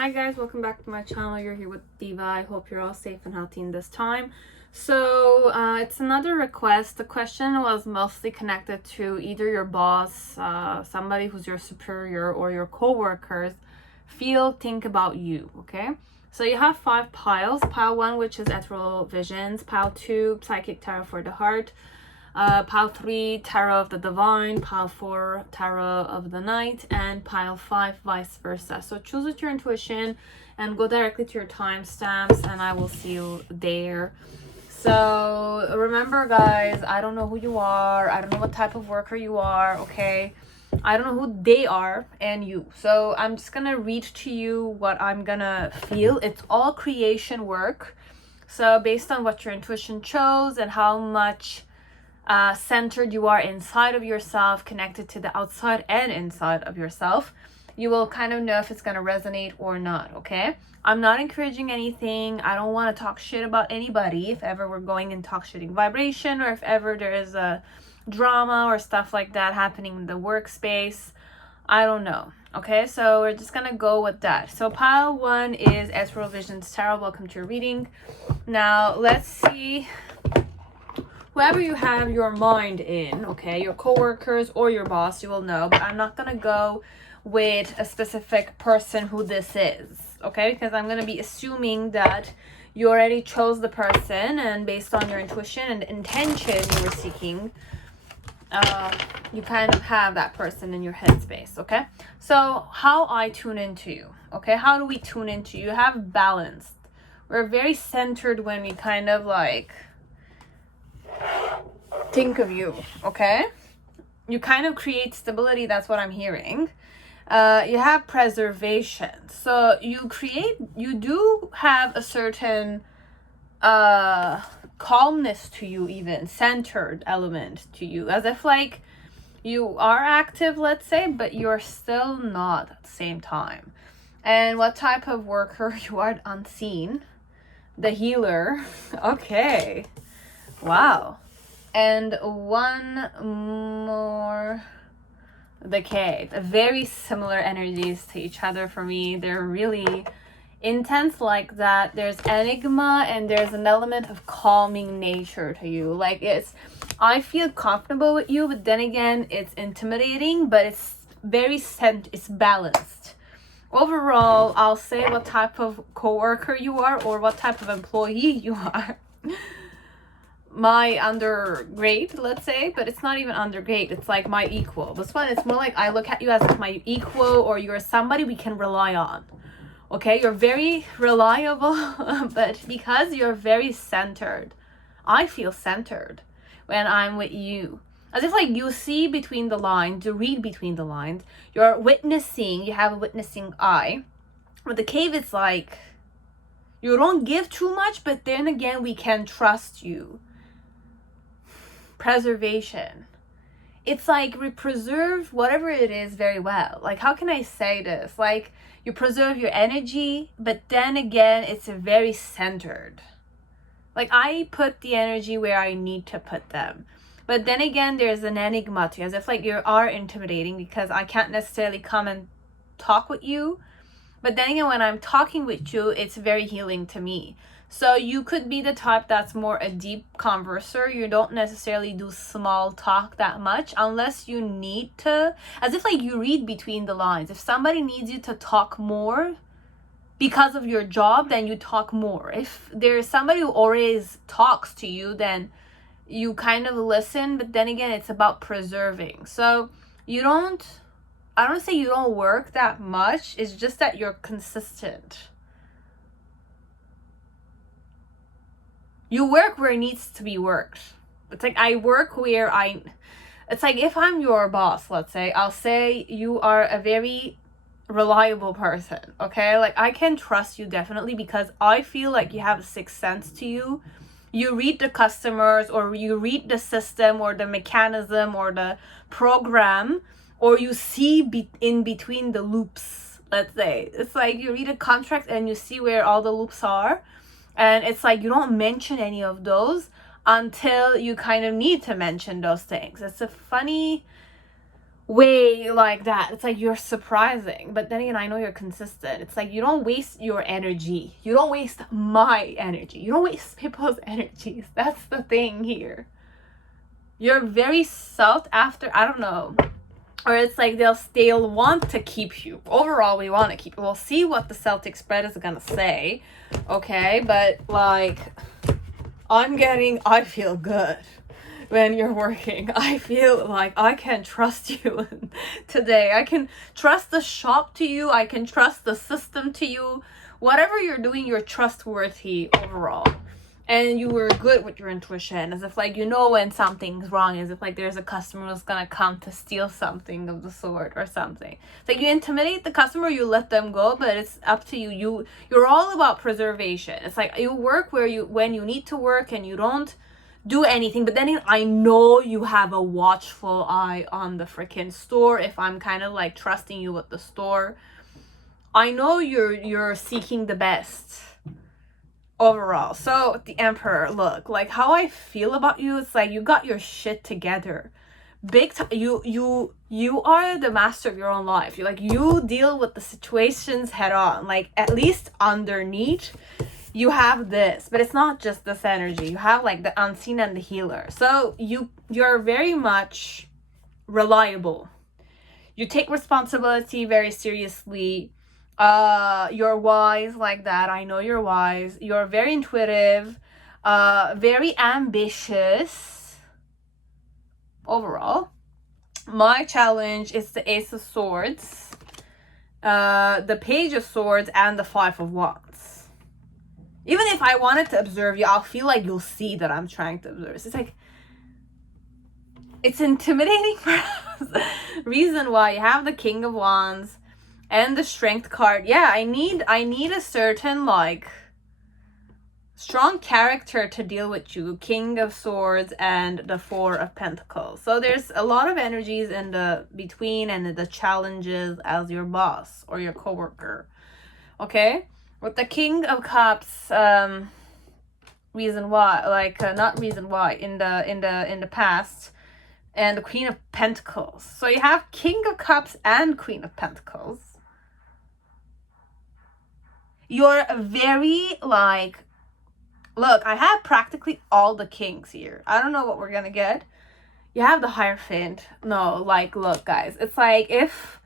Hi guys, welcome back to my channel. You're here with Diva. I hope you're all safe and healthy in this time. So it's another request. The question was mostly connected to either your boss, somebody who's your superior, or your co-workers think about you. Okay, so you have 5 piles. Pile 1, which is Ethereal Visions. Pile 2, Psychic Tarot for the Heart. Pile 3, Tarot of the Divine. Pile 4, Tarot of the Night. And pile 5, vice versa. So choose with your intuition and go directly to your timestamps, and I will see you there. So remember guys, I don't know who you are. I don't know what type of worker you are, okay? I don't know who they are and you. So I'm just gonna read to you what I'm gonna feel. It's all creation work. So based on what your intuition chose and how much centered you are inside of yourself, connected to the outside and inside of yourself, you will kind of know if it's going to resonate or not. Okay, I'm not encouraging anything. I don't want to talk shit about anybody. If ever we're going in talk shitting vibration, or if ever there is a drama or stuff like that happening in the workspace, I don't know. Okay, so we're just gonna go with that. So pile 1 is Ethereal Visions Tarot. Welcome to your reading. Now let's see whoever you have your mind in, okay, your co-workers or your boss, you will know, but I'm not gonna go with a specific person who this is, okay, because I'm gonna be assuming that you already chose the person, and based on your intuition and intention you were seeking, you kind of have that person in your headspace. Okay, so how I tune into you, okay, how do we tune into you? You have balanced. We're very centered when we kind of like think of you, okay? You kind of create stability. That's what I'm hearing. You have preservation. So you do have a certain calmness to you, even centered element to you, as if like you are active, let's say, but you're still not at the same time. And what type of worker you are? Unseen, the healer. Okay, wow. And one more, the cave. Very similar energies to each other for me. They're really intense like that. There's enigma and there's an element of calming nature to you. Like I feel comfortable with you, but then again, it's intimidating, but it's very it's balanced. Overall, I'll say what type of co-worker you are or what type of employee you are. My undergrade, let's say, but it's not even undergrade, it's like my equal. This one, it's more like I look at you as my equal, or you're somebody we can rely on. Okay, you're very reliable, but because you're very centered, I feel centered when I'm with you. As if like you see between the lines, you read between the lines, you're witnessing, you have a witnessing eye. With the cave, it's like you don't give too much, but then again, we can trust you. Preservation. It's like we preserve whatever it is very well. Like, how can I say this? Like, you preserve your energy, but then again, it's very centered. Like, I put the energy where I need to put them. But then again, there's an enigma to you, as if like you are intimidating because I can't necessarily come and talk with you. But then again, when I'm talking with you, it's very healing to me. So you could be the type that's more a deep converser. You don't necessarily do small talk that much unless you need to. As if like you read between the lines. If somebody needs you to talk more because of your job, then you talk more. If there's somebody who always talks to you, then you kind of listen. But then again, it's about preserving. So I don't say you don't work that much. It's just that you're consistent. You work where it needs to be worked. It's like I work where it's like if I'm your boss, let's say, I'll say you are a very reliable person, okay? Like I can trust you definitely because I feel like you have a sixth sense to you. You read the customers, or you read the system or the mechanism or the program, or you see in between the loops, let's say. It's like you read a contract and you see where all the loops are. And it's like you don't mention any of those until you kind of need to mention those things. It's a funny way like that. It's like you're surprising, but then again, I know you're consistent. It's like you don't waste your energy. You don't waste my energy. You don't waste people's energies. That's the thing here. You're very sought after. I don't know. Or it's like they'll want to keep you. Overall, we want to keep you. We'll see what the Celtic spread is gonna say. Okay, but like I feel good when you're working. I feel like I can trust you today. I can trust the shop to you. I can trust the system to you. Whatever you're doing, you're trustworthy overall. And you were good with your intuition, as if like you know when something's wrong, as if like there's a customer who's gonna come to steal something of the sort or something. It's like you intimidate the customer, you let them go, but it's up to you. You're all about preservation. It's like you work when you need to work, and you don't do anything. But then I know you have a watchful eye on the freaking store. If I'm kind of like trusting you with the store, I know you're seeking the best overall. So the Emperor, look, like how I feel about you, it's like you got your shit together big time. You are the master of your own life. You deal with the situations head on. Like at least underneath you have this, but it's not just this energy. You have like the unseen and the healer. So you're very much reliable. You take responsibility very seriously. You're wise like that. I know you're wise. You're very intuitive, very ambitious overall. My challenge is the Ace of Swords, the Page of Swords, and the Five of Wands. Even if I wanted to observe you, I'll feel like you'll see that I'm trying to observe. It's like, it's intimidating for us. Reason why you have the King of Wands and the Strength card. Yeah, I need a certain like strong character to deal with you. King of Swords and the Four of Pentacles. So there's a lot of energies in the between and the challenges as your boss or your coworker. Okay? With the King of Cups, reason why, like not reason why in the past, and the Queen of Pentacles. So you have King of Cups and Queen of Pentacles. You're very like, look, I have practically all the kings here. I don't know what we're gonna get. You have the Hierophant. No, like, look, guys, it's like if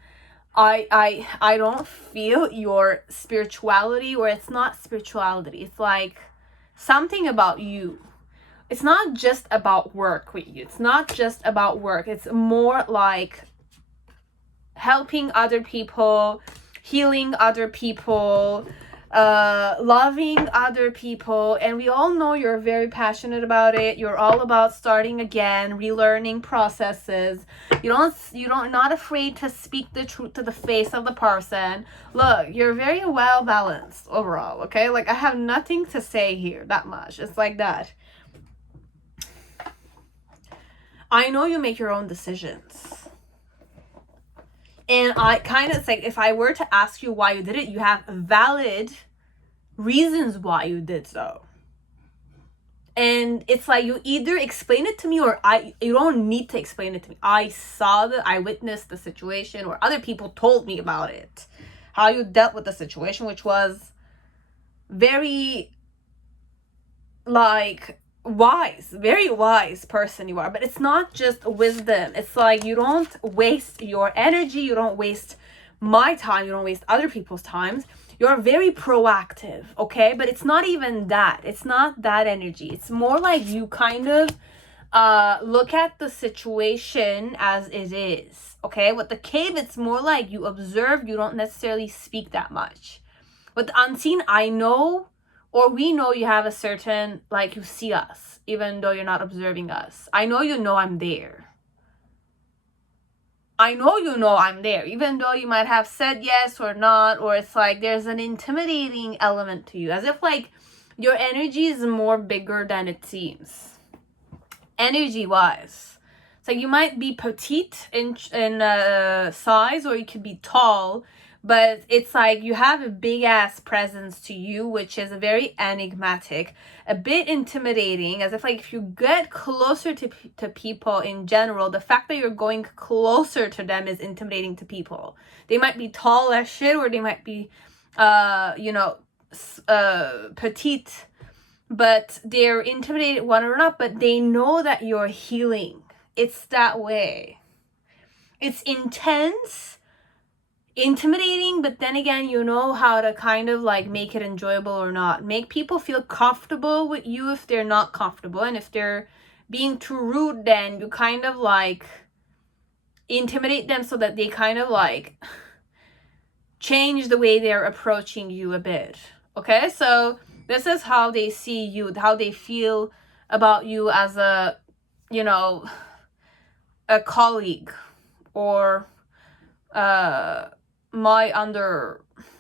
I don't feel your spirituality, or it's not spirituality. It's like something about you. It's not just about work with you. It's not just about work. It's more like helping other people, healing other people, loving other people. And we all know you're very passionate about it. You're all about starting again, relearning processes. You're not afraid to speak the truth to the face of the person. Look, you're very well balanced overall. Okay, like I have nothing to say here that much. It's like that. I know you make your own decisions. And I kind of, it's like, if I were to ask you why you did it, you have valid reasons why you did so. And it's like you either explain it to me, or you don't need to explain it to me. I witnessed the situation, or other people told me about it. How you dealt with the situation, which was very like wise, very wise person you are. But it's not just wisdom. It's like you don't waste your energy, you don't waste my time, you don't waste other people's times. You're very proactive, okay? But it's not even that. It's not that energy. It's more like you kind of look at the situation as it is, okay? With the Cave, it's more like you observe, you don't necessarily speak that much. With the Unseen, I know, or we know you have a certain, like, you see us, even though you're not observing us. I know you know I'm there. I know you know I'm there, even though you might have said yes or not, or it's like there's an intimidating element to you, as if like your energy is more bigger than it seems. Energy-wise. So you might be petite in size, or you could be tall, but it's like you have a big ass presence to you, which is very enigmatic, a bit intimidating, as if like if you get closer to people in general, the fact that you're going closer to them is intimidating to people. They might be tall as shit, or they might be petite, but they're intimidated one or not, but they know that you're healing. It's that way. It's intense, intimidating, but then again, you know how to kind of like make it enjoyable or not. Make people feel comfortable with you if they're not comfortable, and if they're being too rude, then you kind of like intimidate them so that they kind of like change the way they're approaching you a bit. Okay, so this is how they see you, how they feel about you as a, a colleague, or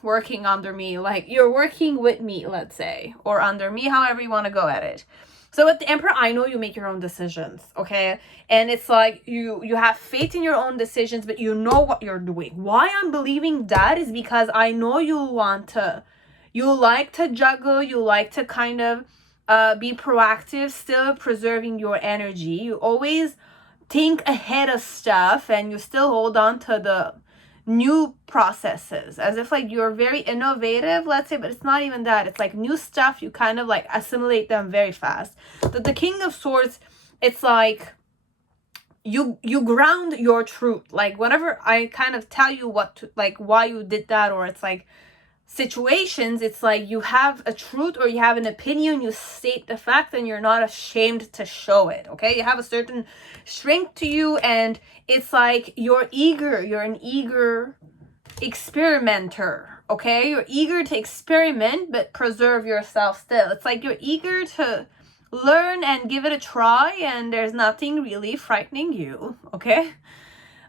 working under me, like you're working with me, let's say, or under me, however you want to go at it. So with the Emperor, I know you make your own decisions, okay? And it's like you have faith in your own decisions, but you know what you're doing. Why I'm believing that is because I know you like to juggle, you like to kind of be proactive, still preserving your energy. You always think ahead of stuff, and you still hold on to the new processes, as if like you're very innovative, let's say, but it's not even that. It's like new stuff, you kind of like assimilate them very fast. The King of Swords, it's like you ground your truth. Like whenever I kind of tell you what to, like why you did that, or it's like situations, it's like you have a truth or you have an opinion, you state the fact, and you're not ashamed to show it. Okay, you have a certain strength to you, and it's like you're an eager experimenter. Okay, you're eager to experiment but preserve yourself still. It's like you're eager to learn and give it a try, and there's nothing really frightening you. Okay,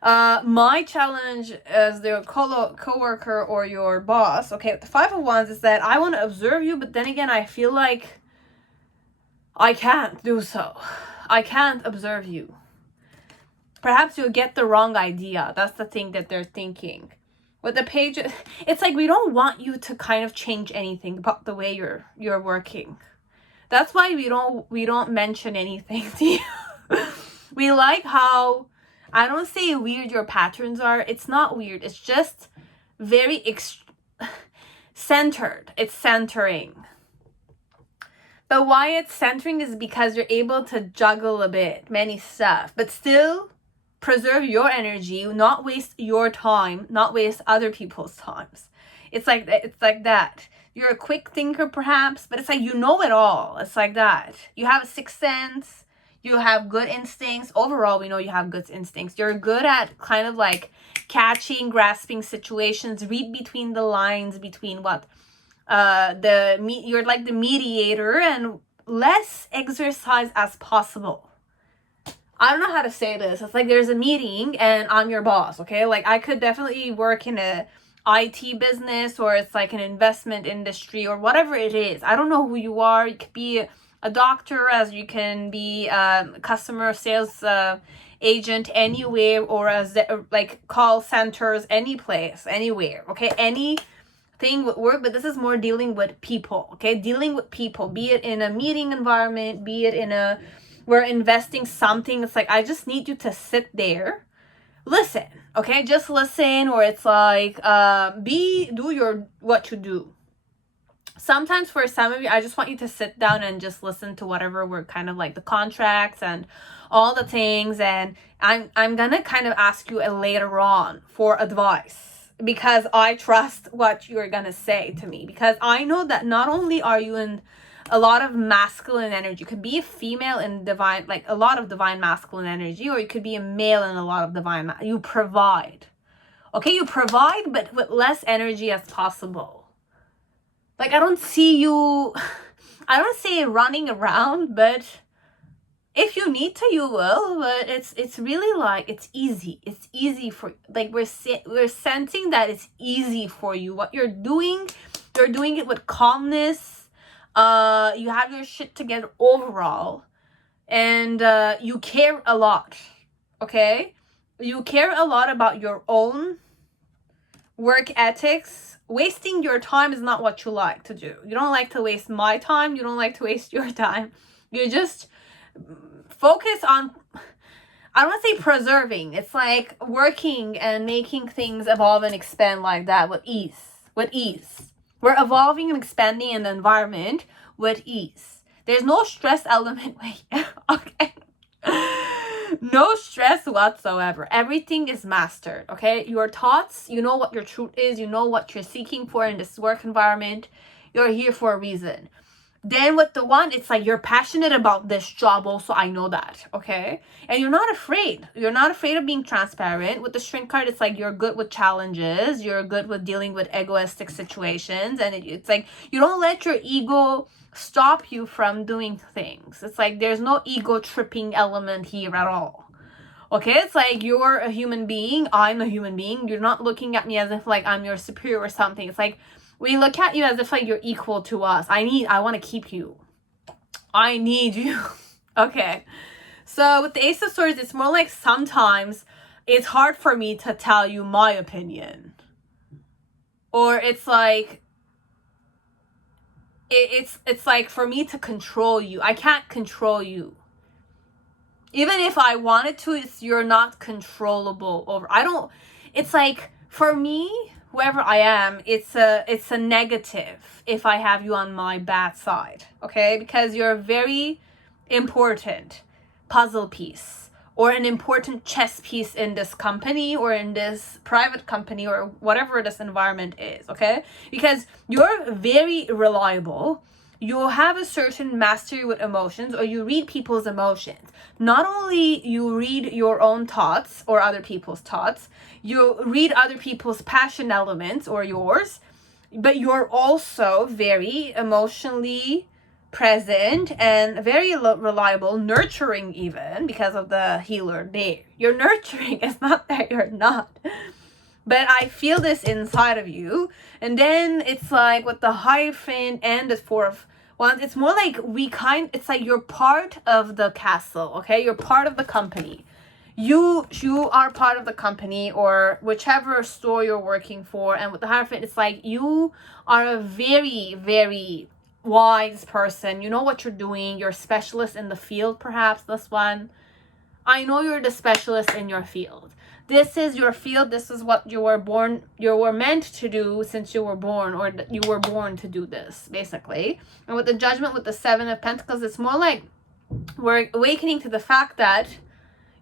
my challenge as their co-worker or your boss, okay, with the Five of Wands, is that I want to observe you, but then again, I feel like I can't do so. I can't observe you. Perhaps you'll get the wrong idea. That's the thing that they're thinking. With the Page, it's like we don't want you to kind of change anything about the way you're working. That's why we don't mention anything to you. We like how, I don't say weird your patterns are. It's not weird. It's just very centered. It's centering. But why it's centering is because you're able to juggle a bit, many stuff, but still preserve your energy, not waste your time, not waste other people's times. It's like that. You're a quick thinker perhaps, but it's like you know it all. It's like that. You have a sixth sense. You have good instincts. Overall, we know you have good instincts. You're good at kind of like catching, grasping situations, read between the lines, between what you're like the mediator, and less exercise as possible. I don't know how to say this. It's like there's a meeting and I'm your boss, okay? Like I could definitely work in a IT business, or it's like an investment industry, or whatever it is. I don't know who you are. You could be a doctor, as you can be a customer sales agent anywhere, or as like call centers, any place, anywhere, okay? Anything would work, but this is more dealing with people, okay? Dealing with people, be it in a meeting environment, be it in we're investing something. It's like I just need you to sit there, listen, okay? Just listen, or it's like do what you do. Sometimes for some of you, I just want you to sit down and just listen to whatever we're kind of like the contracts and all the things, and I'm gonna kind of ask you later on for advice, because I trust what you're gonna say to me, because I know that not only are you in a lot of masculine energy, you could be a female in divine, like a lot of divine masculine energy, or you could be a male in a lot of divine, you provide. Okay, you provide, but with less energy as possible. Like I don't see you, I don't say running around, but if you need to, you will. But it's really like it's easy for, like we're sensing that it's easy for you. What you're doing it with calmness. You have your shit together overall, and you care a lot. Okay, you care a lot about your own work ethics, wasting your time is not what you like to do. You don't like to waste my time. You don't like to waste your time. You just focus on, I don't want to say preserving. It's like working and making things evolve and expand like that with ease. With ease. We're evolving and expanding in the environment with ease. There's no stress element. Okay. No stress whatsoever. Everything is mastered, okay? Your thoughts, you know what your truth is. You know what you're seeking for in this work environment. You're here for a reason. Then with the one, it's like you're passionate about this job also. I know that, okay? And you're not afraid. You're not afraid of being transparent. With the Strength card, it's like you're good with challenges. You're good with dealing with egoistic situations. And it's like you don't let your ego stop you from doing things. It's like there's no ego tripping element here at all. Okay, it's like you're a human being. I'm a human being. You're not looking at me as if like I'm your superior or something. It's like we look at you as if like you're equal to us. I want to keep you. I need you. Okay. So with the Ace of Swords, it's more like sometimes it's hard for me to tell you my opinion. Or it's like it's like for me to control you. I can't control you. Even if I wanted to, you're not controllable over. It's like for me, whoever I am, it's a negative if I have you on my bad side, okay? Because you're a very important puzzle piece or an important chess piece in this company or in this private company or whatever this environment is, okay? Because you're very reliable. You have a certain mastery with emotions, or you read people's emotions. Not only you read your own thoughts or other people's thoughts, you read other people's passion elements or yours, but you're also very emotionally present and very reliable, nurturing even because of the healer there. You're nurturing. It's not that you're not. But I feel this inside of you. And then it's like with the Hierophant and the Four of Wands, it's more like it's like you're part of the castle, okay? You're part of the company. You are part of the company or whichever store you're working for. And with the Hierophant, it's like you are a very, very wise person. You know what you're doing. You're a specialist in the field, perhaps, this one. I know you're the specialist in your field. This is your field. This is what you were meant to do since you were born, or you were born to do this, basically. And with the Judgment, with the Seven of Pentacles, it's more like we're awakening to the fact that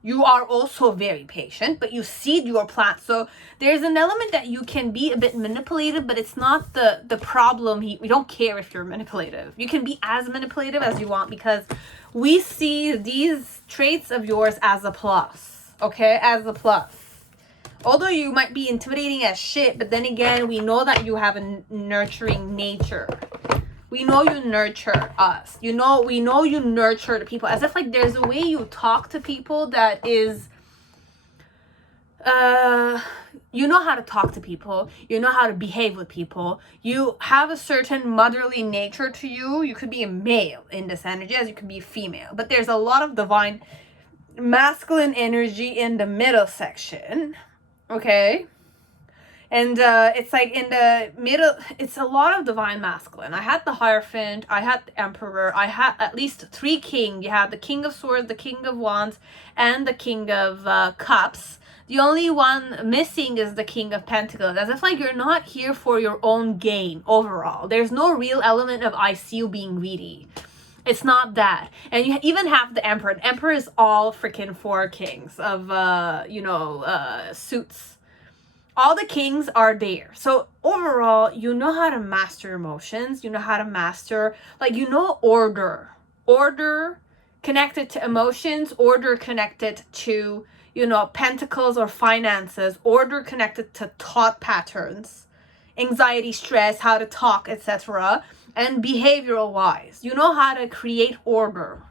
you are also very patient, but you seed your plant. So there's an element that you can be a bit manipulative, but it's not the problem. We don't care if you're manipulative. You can be as manipulative as you want because we see these traits of yours as a plus, okay? As a plus. Although you might be intimidating as shit, but then again, we know that you have a nurturing nature. We know you nurture us. We know you nurture the people. As if like there's a way you talk to people that is, you know how to talk to people. You know how to behave with people. You have a certain motherly nature to you. You could be a male in this energy as you could be a female. But there's a lot of divine masculine energy in the middle section. Okay? And it's like in the middle, it's a lot of divine masculine. I had the Hierophant, I had the Emperor, I had at least 3 kings. You have the King of Swords, the King of Wands, and the King of Cups. The only one missing is the King of Pentacles. As if like you're not here for your own gain overall. There's no real element of I see you being greedy. It's not that. And you even have the Emperor. The Emperor is all freaking 4 kings of, suits. All the kings are there. So overall, you know how to master emotions. You know how to master, like, you know, order. Order connected to emotions. Order connected to, pentacles or finances. Order connected to thought patterns. Anxiety, stress, how to talk, etc. And behavioral wise. You know how to create order.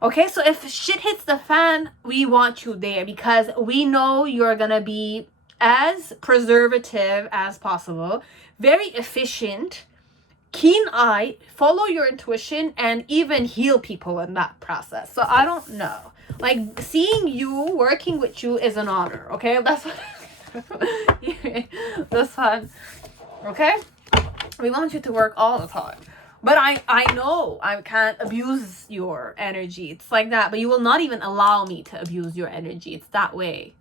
Okay, so if shit hits the fan, we want you there because we know you're gonna be as preservative as possible, very efficient, keen eye, follow your intuition, and even heal people in that process. So I don't know. Like, seeing you, working with you is an honor, okay? That's what This one. Okay? We want you to work all the time. But I know I can't abuse your energy. It's like that. But you will not even allow me to abuse your energy. It's that way.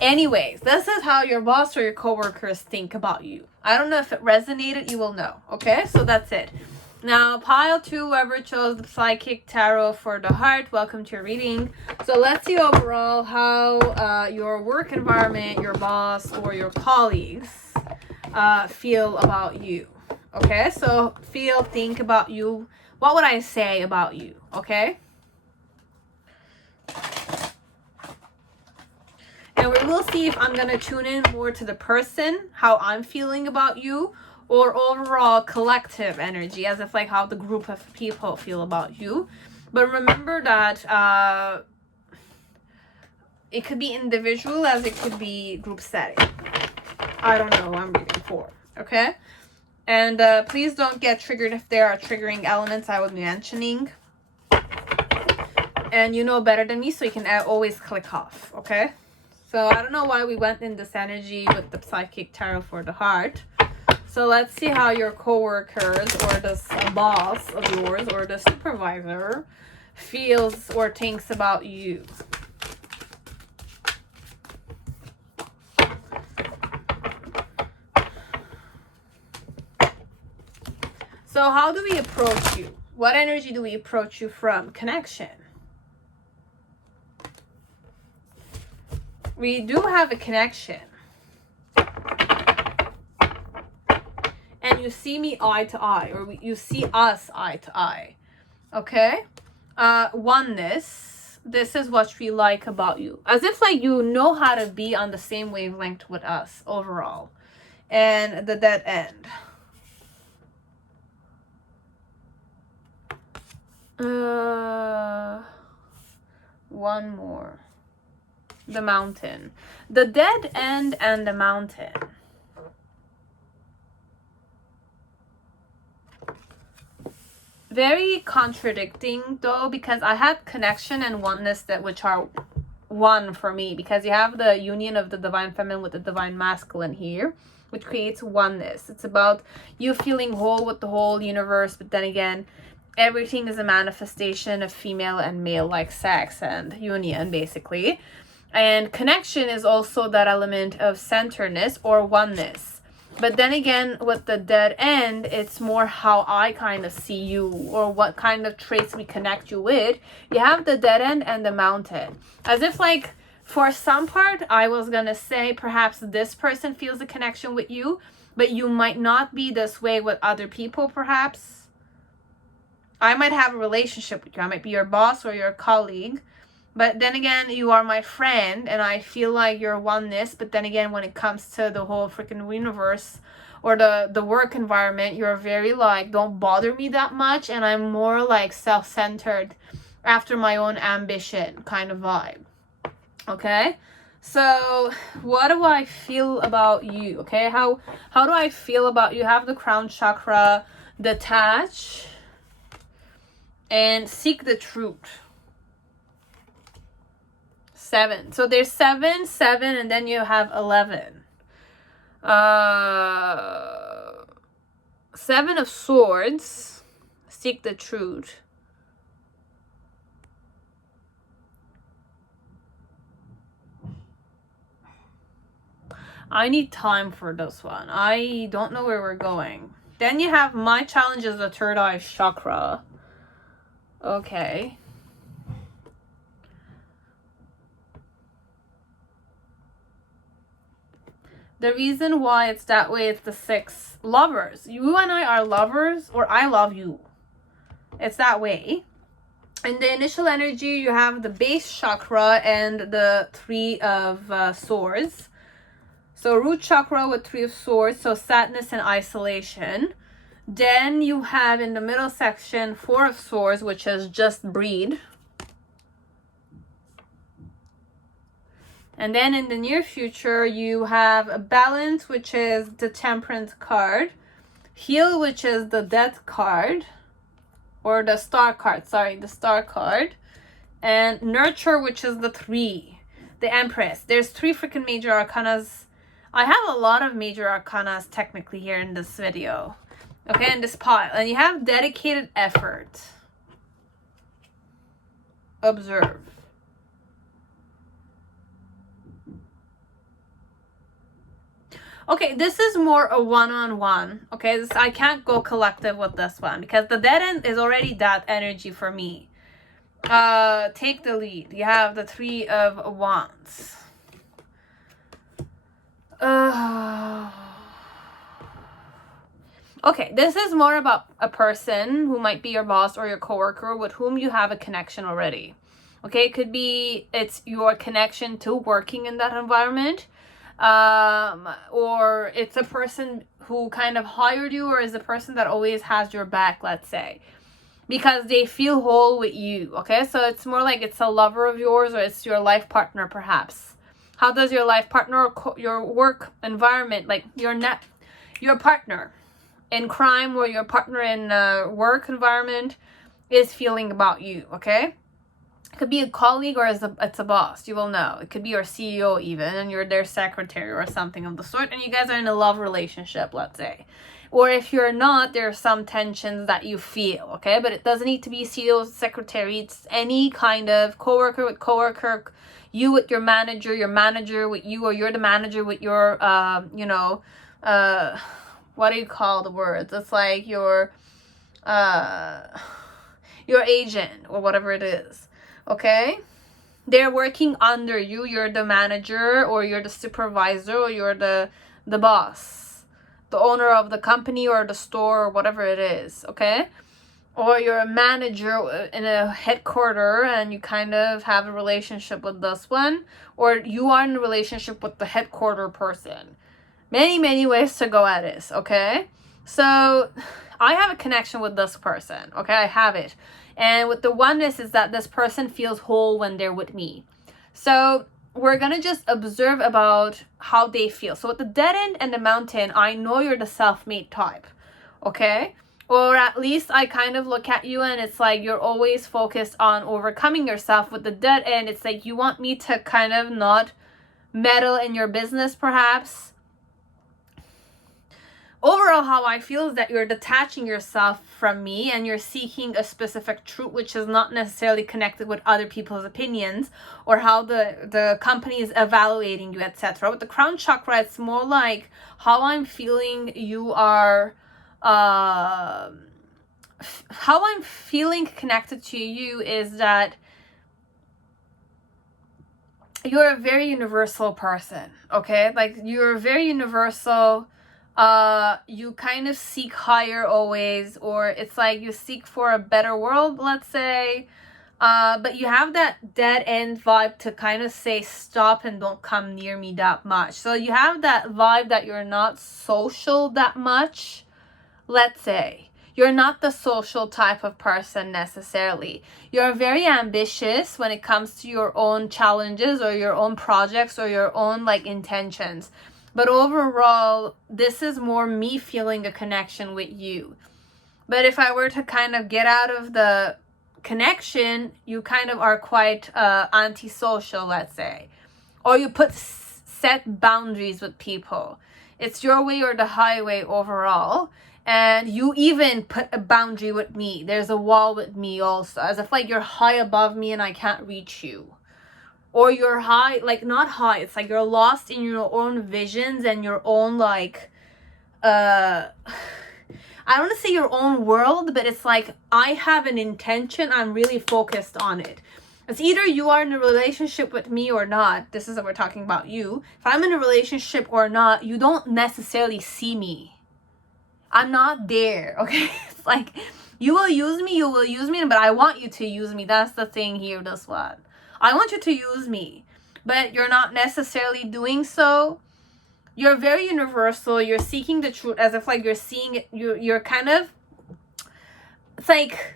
Anyways, this is how your boss or your coworkers think about you. I don't know if it resonated. You will know. Okay? So that's it. Now, pile 2, whoever chose the Psychic Tarot for the heart, welcome to your reading. So let's see overall how your work environment, your boss, or your colleagues feel about you. Okay, so think about you. What would I say about you? Okay. And we will see if I'm going to tune in more to the person, how I'm feeling about you, or overall collective energy, as if like how the group of people feel about you. But remember that it could be individual as it could be group setting. I don't know what I'm reading for. Okay. And please don't get triggered if there are triggering elements I was mentioning. And you know better than me, so you can always click off, okay? So I don't know why we went in this energy with the Psychic Tarot for the heart. So let's see how your coworkers or this boss of yours or the supervisor feels or thinks about you. So how do we approach you? What energy do we approach you from? Connection. We do have a connection. And you see me eye to eye, or you see us eye to eye. Okay? Oneness. This is what we like about you. As if like you know how to be on the same wavelength with us overall. And the dead end. One more. The mountain. The dead end and the mountain. Very contradicting though, because I had connection and oneness that which are one for me, because you have the union of the divine feminine with the divine masculine here, which creates oneness. It's about you feeling whole with the whole universe, but then again, everything is a manifestation of female and male like sex and union basically. And connection is also that element of centeredness or oneness. But then again, with the dead end, it's more how I kind of see you or what kind of traits we connect you with. You have the dead end and the mountain. As if like for some part, I was going to say perhaps this person feels a connection with you, but you might not be this way with other people perhaps. I might have a relationship with you. I might be your boss or your colleague. But then again, you are my friend and I feel like you're oneness. But then again, when it comes to the whole freaking universe or the work environment, you're very like, don't bother me that much. And I'm more like self-centered after my own ambition kind of vibe. Okay? So what do I feel about you? Okay? How do I feel about you? Have the crown chakra, detach, and seek the truth. 7. So there's 7, and then you have 11. 7 of Swords. Seek the truth. I need time for this one. I don't know where we're going. Then you have my challenge is the third eye chakra. Okay. The reason why it's that way is the 6 lovers. You and I are lovers, or I love you. It's that way. In the initial energy, you have the base chakra and the 3 of swords. So root chakra with 3 of swords, so sadness and isolation. Then you have in the middle section 4 of swords, which is just breed. And then in the near future, you have a balance, which is the temperance card. Heal, which is the death card. Or the star card, sorry, the star card. And nurture, which is the 3. the Empress. There's 3 freaking major arcanas. I have a lot of major arcanas technically here in this video. Okay, in this pile. And you have dedicated effort. Observe. Okay, this is more a one-on-one. Okay, I can't go collective with this one because the dead end is already that energy for me. Take the lead. You have the 3 of Wands. Okay, this is more about a person who might be your boss or your coworker with whom you have a connection already. Okay, it could be it's your connection to working in that environment, or it's a person who kind of hired you, or is a person that always has your back, let's say, because they feel whole with you. Okay, so it's more like it's a lover of yours, or it's your life partner perhaps. How does your life partner or your work environment, like your partner in crime or your partner in work environment is feeling about you? Okay, it could be a colleague or it's a boss. You will know. It could be your CEO even, and you're their secretary or something of the sort, and you guys are in a love relationship, let's say. Or if you're not, there are some tensions that you feel, okay? But it doesn't need to be CEO, secretary. It's any kind of coworker with coworker, you with your manager with you, or you're the manager with your, what do you call the words? It's like your agent or whatever it is, okay? They're working under you. You're the manager, or you're the supervisor, or you're the boss, the owner of the company or the store or whatever it is, okay? Or you're a manager in a headquarter and you kind of have a relationship with this one, or you are in a relationship with the headquarter person. Many ways to go at this, okay? So I have a connection with this person, okay? I have it. And with the oneness is that this person feels whole when they're with me. So we're going to just observe about how they feel. So with the dead end and the mountain, I know you're the self-made type, okay? Or at least I kind of look at you and it's like you're always focused on overcoming yourself. With the dead end, it's like you want me to kind of not meddle in your business perhaps. Overall, how I feel is that you're detaching yourself from me and you're seeking a specific truth, which is not necessarily connected with other people's opinions or how the company is evaluating you, etc. With the crown chakra, it's more like how I'm feeling you are, how I'm feeling connected to you is that you're a very universal person, okay? Like you're very universal. You kind of seek higher always, or it's like you seek for a better world, let's say, but you have that dead end vibe to kind of say stop and don't come near me that much. So you have that vibe that you're not social that much, let's say. You're not the social type of person necessarily. You're very ambitious when it comes to your own challenges or your own projects or your own like intentions. But overall, this is more me feeling a connection with you. But if I were to kind of get out of the connection, you kind of are quite antisocial, let's say. Or you put set boundaries with people. It's your way or the highway overall. And you even put a boundary with me. There's a wall with me also. As if like you're high above me and I can't reach you. Or you're high, like not high, it's like you're lost in your own visions and your own like, I don't want to say your own world, but it's like I have an intention, I'm really focused on it. It's either you are in a relationship with me or not. This is what we're talking about you. If I'm in a relationship or not, you don't necessarily see me. I'm not there, okay? It's like you will use me, but I want you to use me. That's the thing here, this one. I want you to use me, but you're not necessarily doing so. You're very universal. You're seeking the truth as if like you're seeing it. You're kind of, it's like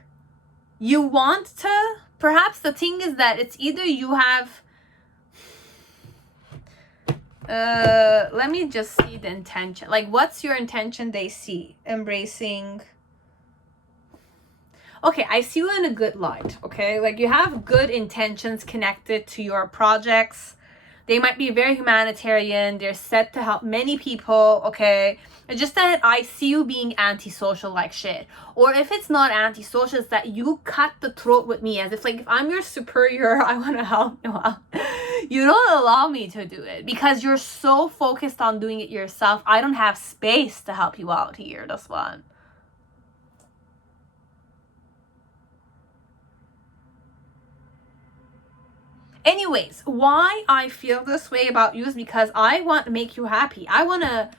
you want to, perhaps the thing is that it's either you have, let me just see the intention. Like what's your intention they see? Embracing. Okay, I see you in a good light, okay? Like you have good intentions connected to your projects. They might be very humanitarian. They're set to help many people, okay? It's just that I see you being antisocial like shit. Or if it's not antisocial, it's that you cut the throat with me as if like, if I'm your superior, I want to help you out. You don't allow me to do it because you're so focused on doing it yourself. I don't have space to help you out here. That's one. Anyways, why I feel this way about you is because I want to make you happy. I want to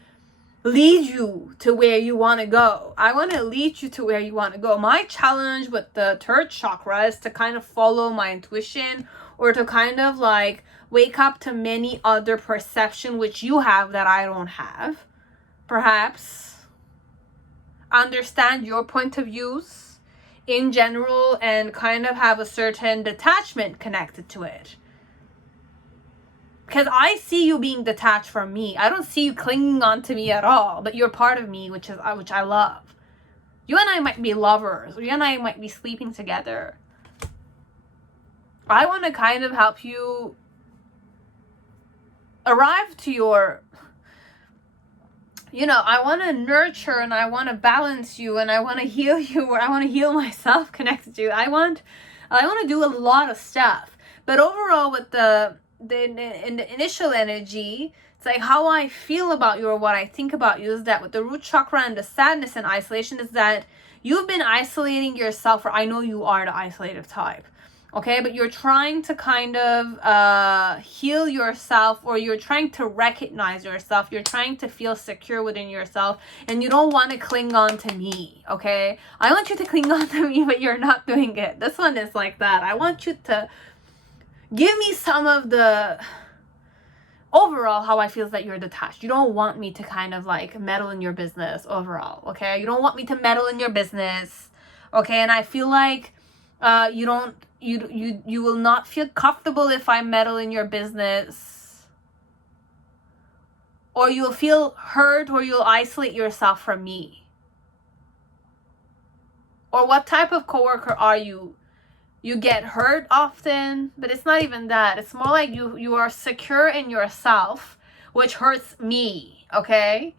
lead you to where you want to go. I want to lead you to where you want to go. My challenge with the third chakra is to kind of follow my intuition, or to kind of like wake up to many other perception which you have that I don't have. Perhaps understand your point of views in general and kind of have a certain detachment connected to it. Because I see you being detached from me. I don't see you clinging on to me at all, but you're part of me, which I love. You and I might be lovers. You and I might be sleeping together. I want to kind of help you arrive to your, I want to nurture and I want to balance you and I want to heal you, or I want to heal myself connected to you. I want to do a lot of stuff. But overall, with the initial energy, it's like how I feel about you or what I think about you is that with the root chakra and the sadness and isolation is that you've been isolating yourself, or I know you are the isolative type. Okay, but you're trying to kind of heal yourself, or you're trying to recognize yourself. You're trying to feel secure within yourself, and you don't want to cling on to me, okay? I want you to cling on to me, but you're not doing it. This one is like that. I want you to give me some of the overall how I feel is that you're detached. You don't want me to kind of like meddle in your business overall, okay? You don't want me to meddle in your business, okay? And I feel like you will not feel comfortable if I meddle in your business, or you'll feel hurt, or you'll isolate yourself from me. Or what type of coworker are you? You get hurt often, but it's not even that. It's more like you are secure in yourself, which hurts me, okay?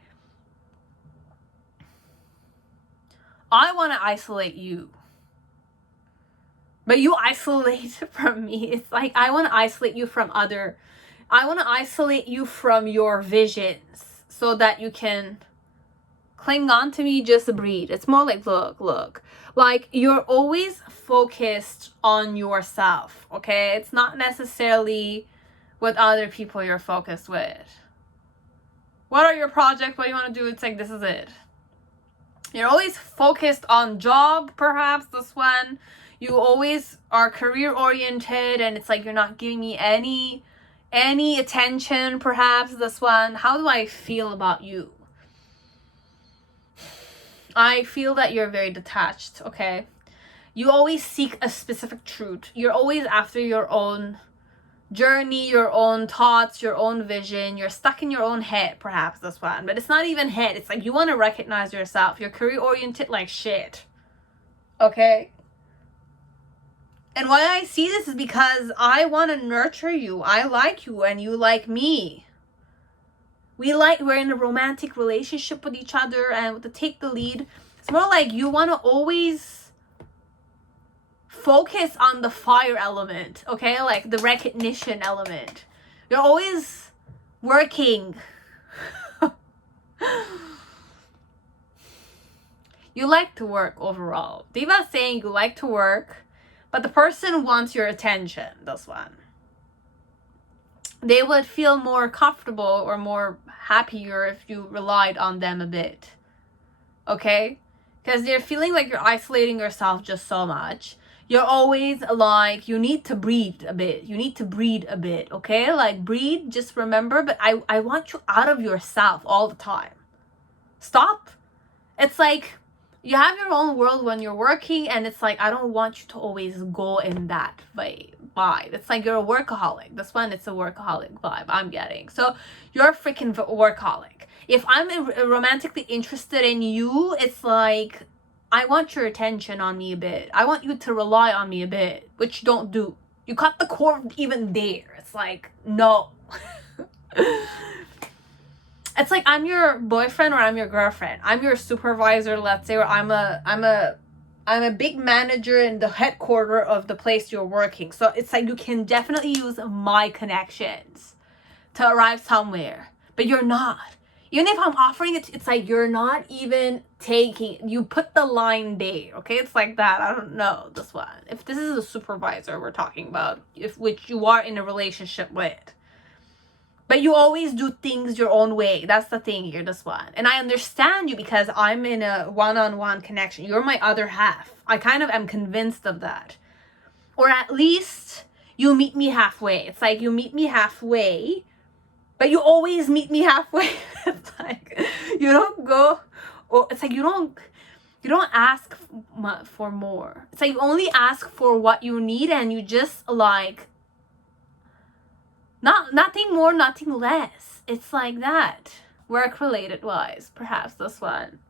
I want to isolate you, but you isolate from me. It's like I want to isolate you from I want to isolate you from your visions so that you can cling on to me, just breathe. It's more like, look. Like, you're always focused on yourself, okay? It's not necessarily with other people you're focused with. What are your projects? What do you want to do? It's like, this is it. You're always focused on job, perhaps, this one. You always are career oriented, and it's like you're not giving me any attention, perhaps, this one. How do I feel about you? I feel that you're very detached, okay? You always seek a specific truth. You're always after your own journey, your own thoughts, your own vision. You're stuck in your own head, perhaps, this one. But it's not even head. It's like you want to recognize yourself. You're career-oriented like shit, okay? And why I see this is because I want to nurture you. I like you and you like me. We're in a romantic relationship with each other, and to take the lead, it's more like you want to always focus on the fire element, okay? Like the recognition element. You're always working. You like to work overall. Diva's saying you like to work, but the person wants your attention, this one. They would feel more comfortable or more happier if you relied on them a bit, okay? Because they're feeling like you're isolating yourself just so much. You're always like, you need to breathe a bit, okay? Like, breathe, just remember, but I want you out of yourself all the time. Stop. It's like you have your own world when you're working, and it's like, I don't want you to always go in that way. Vibe. It's like you're a workaholic. This one, it's a workaholic vibe I'm getting. So you're a freaking workaholic. If I'm romantically interested in you, it's like I want your attention on me a bit. I want you to rely on me a bit, which you don't do. You cut the cord even there. It's like, no. It's like I'm your boyfriend or I'm your girlfriend. I'm your supervisor, let's say, or I'm a big manager in the headquarters of the place you're working. So it's like you can definitely use my connections to arrive somewhere, but you're not. Even if I'm offering it, it's like you're not even taking. You put the line there, okay? It's like that. I don't know this one. If this is a supervisor we're talking about, which you are in a relationship with. But you always do things your own way. That's the thing here, this one. And I understand you because I'm in a one-on-one connection. You're my other half. I kind of am convinced of that. Or at least you meet me halfway. It's like you meet me halfway, but you always meet me halfway. It's like you don't go, or it's like you don't ask for more. It's like you only ask for what you need, and you just like nothing more, nothing less. It's like that. Work related wise, perhaps this one.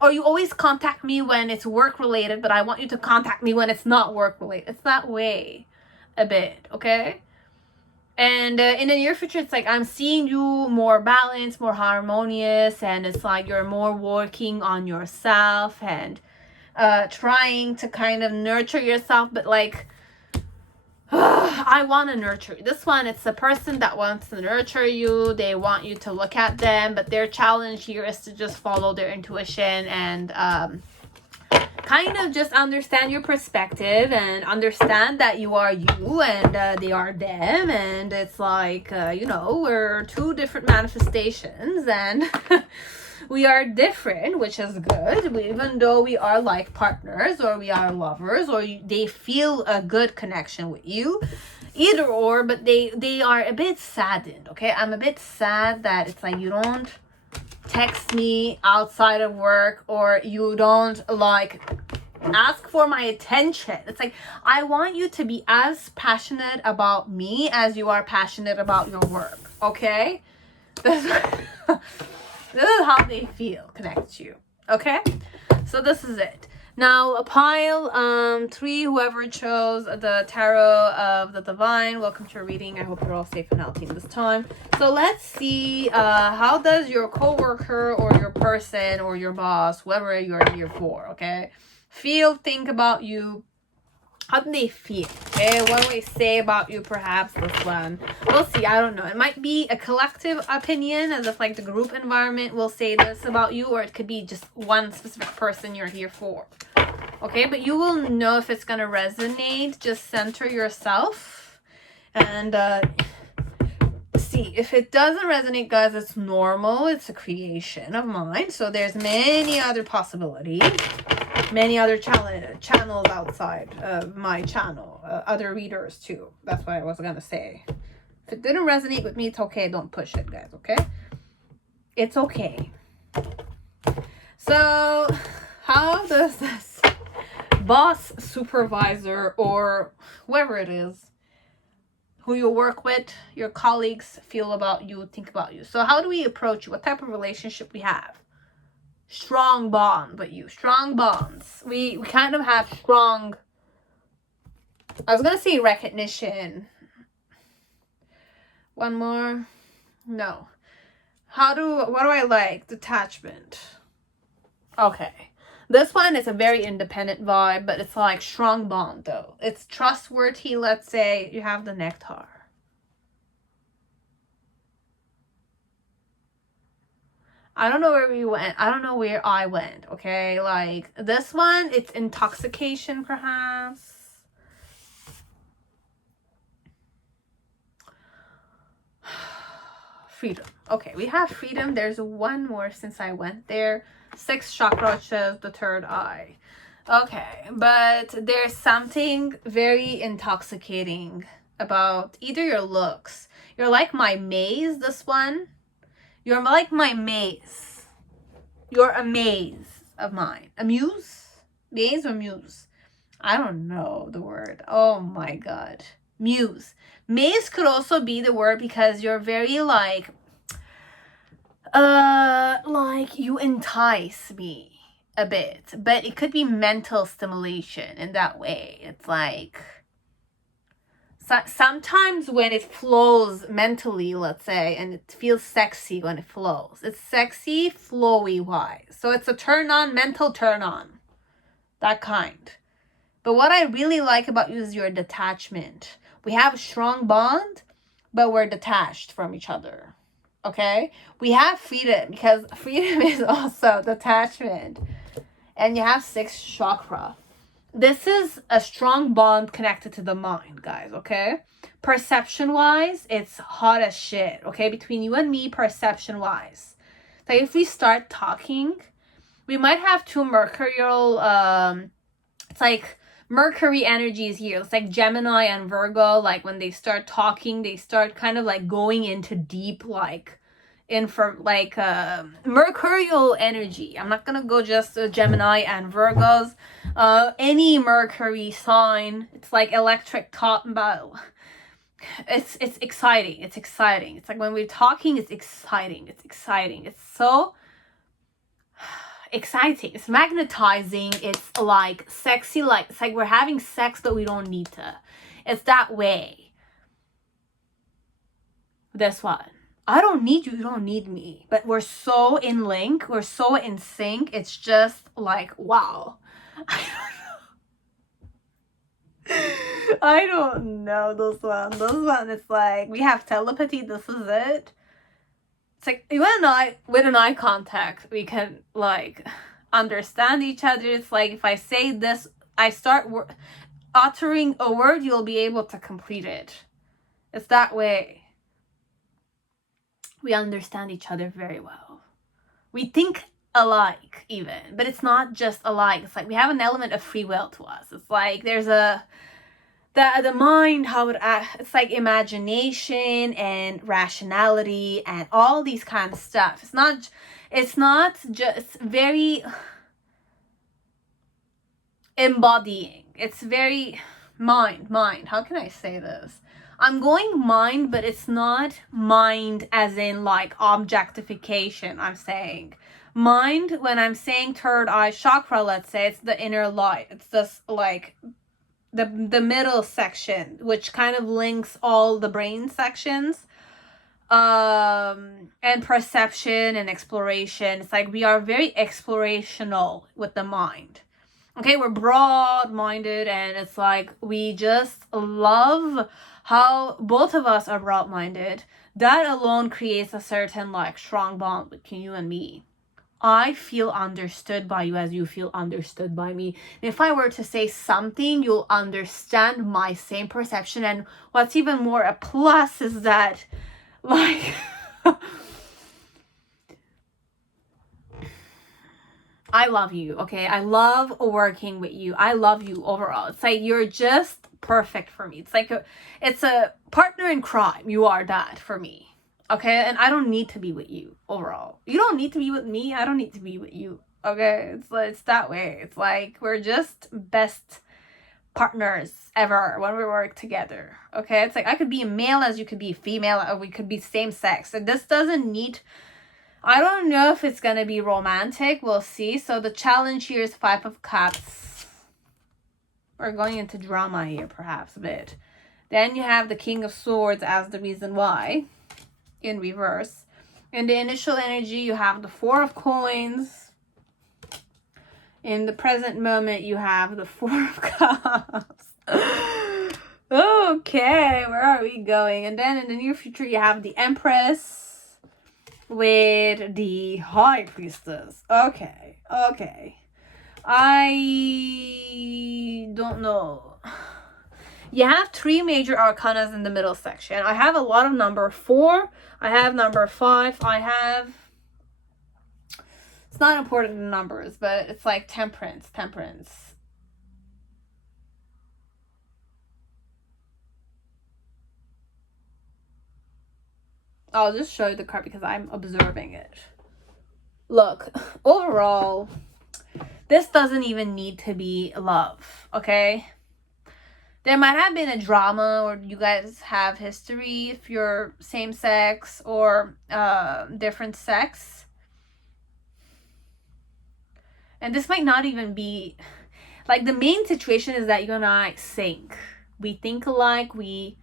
Or you always contact me when it's work related, but I want you to contact me when it's not work related. It's that way a bit, okay? And in the near future, it's like I'm seeing you more balanced, more harmonious, and it's like you're more working on yourself and trying to kind of nurture yourself, but like I want to nurture you. This one, it's a person that wants to nurture you. They want you to look at them, but their challenge here is to just follow their intuition and kind of just understand your perspective and understand that you are you and they are them, and it's like we're two different manifestations and we are different, which is good. Even though we are like partners or we are lovers or they feel a good connection with you, either or, but they are a bit saddened, okay? I'm a bit sad that it's like you don't text me outside of work, or you don't like ask for my attention. It's like I want you to be as passionate about me as you are passionate about your work, okay? This is how they feel connected to you, okay? So this is it. Now a pile 3, whoever chose the tarot of the divine, welcome to your reading. I hope you're all safe and healthy in this time. So let's see how does your coworker or your person or your boss, whoever you're here for, okay, think about you. How do they feel? Okay, what do they say about you? Perhaps this one. We'll see. I don't know. It might be a collective opinion, as if like the group environment will say this about you, or it could be just one specific person you're here for. Okay, but you will know if it's gonna resonate. Just center yourself and see. If it doesn't resonate, guys, it's normal. It's a creation of mine. So there's many other possibilities. Many other channels outside of my channel, other readers too. That's what I was gonna say. If it didn't resonate with me, it's okay. Don't push it, guys, okay? It's okay. So how does this boss, supervisor, or whoever it is who you work with, your colleagues, feel about you, think about you? So how do we approach you? What type of relationship we have? Strong bond with you. Strong bonds. We kind of have strong, I was gonna say recognition. One more. No. What do I like? Detachment. Okay. This one is a very independent vibe, but it's like strong bond though. It's trustworthy. Let's say you have the nectar. I don't know where we went. I don't know where I went, okay? Like, this one, it's intoxication, perhaps. Freedom. Okay, we have freedom. There's one more since I went there. 6 chakras, the third eye. Okay, but there's something very intoxicating about either your looks. You're like my maze, this one. You're like my maze. You're a maze of mine. A muse? Maze or muse? I don't know the word. Oh my god. Muse. Maze could also be the word because you're very like you entice me a bit. But it could be mental stimulation in that way. It's like sometimes when it flows mentally, let's say, and it feels sexy when it flows. It's sexy, flowy wise. So it's a turn on, mental turn on. That kind. But what I really like about you is your detachment. We have a strong bond, but we're detached from each other. Okay? We have freedom, because freedom is also detachment. And you have 6th chakra. This is a strong bond connected to the mind, guys, okay? Perception-wise, it's hot as shit, okay? Between you and me, perception-wise. So if we start talking, we might have 2 mercurial, it's like Mercury energies here. It's like Gemini and Virgo. Like when they start talking, they start kind of like going into deep, like mercurial energy. I'm not gonna go just Gemini and Virgos. Any Mercury sign, it's like electric top, but it's exciting. It's exciting. It's like when we're talking, it's exciting. It's exciting. It's so exciting. It's magnetizing. It's like sexy. Like it's like we're having sex, but we don't need to. It's that way. This one. I don't need you, you don't need me. But we're so in link, we're so in sync. It's just like, wow. I don't know this one. This one is like, we have telepathy, this is it. It's like, you and I, with an eye contact, we can like understand each other. It's like, if I say this, I start uttering a word, you'll be able to complete it. It's that way. We understand each other very well. We think alike even, but it's not just alike. It's like we have an element of free will to us. It's like there's the mind, how it acts. It's like imagination and rationality and all these kind of stuff. It's not just very embodying. It's very mind. How can I say this? I'm going mind, but it's not mind as in like objectification. I'm saying mind when I'm saying third eye chakra, let's say it's the inner light. It's just like the middle section, which kind of links all the brain sections. And perception and exploration. It's like we are very explorational with the mind. Okay, we're broad-minded, and it's like we just love how both of us are broad-minded. That alone creates a certain like strong bond between you and me. I feel understood by you as you feel understood by me. And if I were to say something, you'll understand my same perception. And what's even more a plus is that like I love you, okay? I love working with you. I love you overall. It's like you're just perfect for me. It's like it's a partner in crime. You are that for me, okay? And I don't need to be with you overall. You don't need to be with me. I don't need to be with you, okay? It's that way. It's like we're just best partners ever when we work together, okay? It's like I could be a male as you could be female, or we could be same sex. And this doesn't need... I don't know if it's gonna be romantic. We'll see. So the challenge here is 5 of Cups. We're going into drama here, perhaps a bit. Then you have the King of Swords as the reason why, in reverse. In the initial energy, you have the 4 of Coins. In the present moment, you have the 4 of Cups. Okay, where are we going? And then in the near future, you have the Empress with the High Priestess. Okay. I don't know. You have 3 major arcanas in the middle section. I have a lot of number 4. I have number 5. I have... It's not important in numbers, but it's like Temperance. I'll just show you the card because I'm observing it. Look, overall, this doesn't even need to be love, okay? There might have been a drama, or you guys have history if you're same sex or different sex. And this might not even be... Like, the main situation is that you and I sync, we think alike, we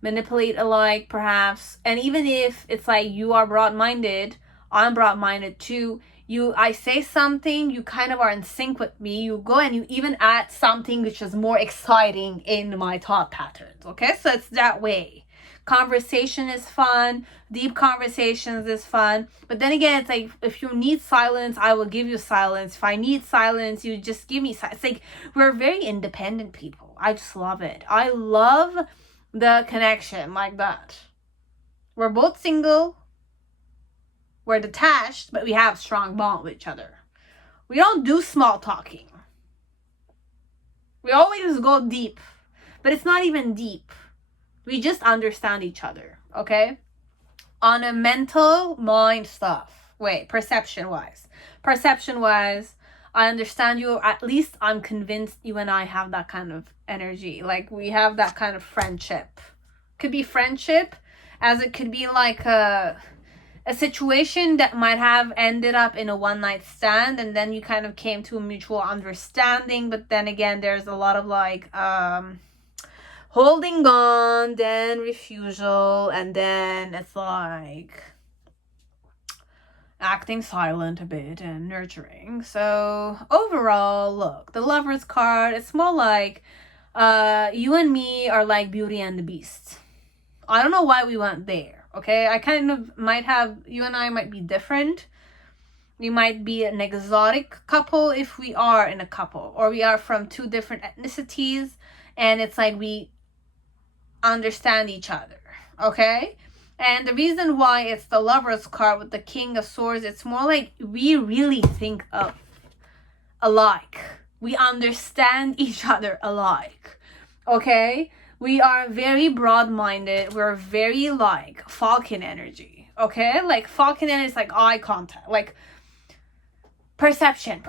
manipulate alike perhaps. And even if it's like you are broad-minded, I'm broad-minded too, I say something, you kind of are in sync with me, you go and you even add something which is more exciting in my thought patterns. Okay, so it's that way. Conversation is fun, deep conversations is fun, but then again, it's like if you need silence, I will give you silence. If I need silence, you just give me silence. It's like we're very independent people. I just love it. I love the connection like that. We're both single, we're detached, but we have a strong bond with each other. We don't do small talking. We always go deep, but it's not even deep. We just understand each other, okay? On a mental mind stuff. Wait, perception-wise. Perception-wise, I understand you. At least I'm convinced you and I have that kind of energy. Like, we have that kind of friendship. Could be friendship, as it could be like a situation that might have ended up in a one-night stand, and then you kind of came to a mutual understanding. But then again, there's a lot of like holding on, then refusal, and then it's like acting silent a bit and nurturing. So overall, look, the Lover's card, it's more like you and me are like Beauty and the Beast. I don't know why we went there, okay? I kind of might have, you and I might be different. We might be an exotic couple if we are in a couple, or we are from two different ethnicities, and it's like we understand each other, okay? And the reason why it's the Lover's card with the King of Swords, it's more like we really think of alike. We understand each other alike, okay? We are very broad-minded. We're very like Falcon energy, okay? Like Falcon energy is like eye contact, like perception.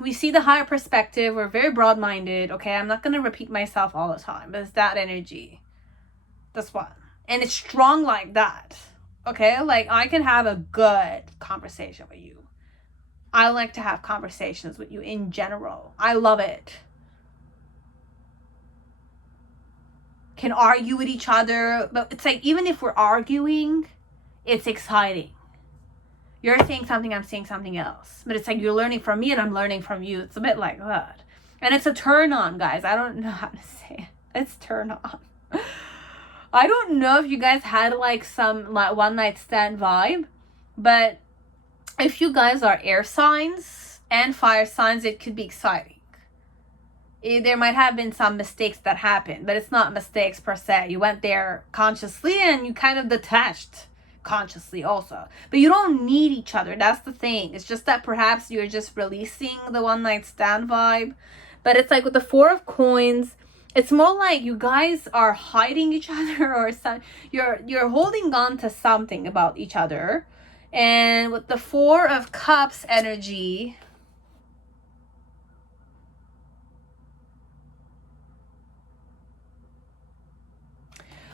We see the higher perspective. We're very broad-minded, okay? I'm not going to repeat myself all the time, but it's that energy. This one. And it's strong like that, okay? Like, I can have a good conversation with you. I like to have conversations with you in general. I love it. Can argue with each other, but it's like, even if we're arguing, it's exciting. You're saying something, I'm saying something else. But it's like you're learning from me and I'm learning from you. It's a bit like that. And it's a turn on, guys. I don't know how to say it. It's turn on. I don't know if you guys had like some like one night stand vibe. But if you guys are air signs and fire signs, it could be exciting. There might have been some mistakes that happened. But it's not mistakes per se. You went there consciously and you kind of detached consciously also, but you don't need each other. That's the thing. It's just that perhaps you're just releasing the one night stand vibe. But it's like with the Four of Coins, it's more like you guys are hiding each other, or you're holding on to something about each other. And with the Four of Cups energy,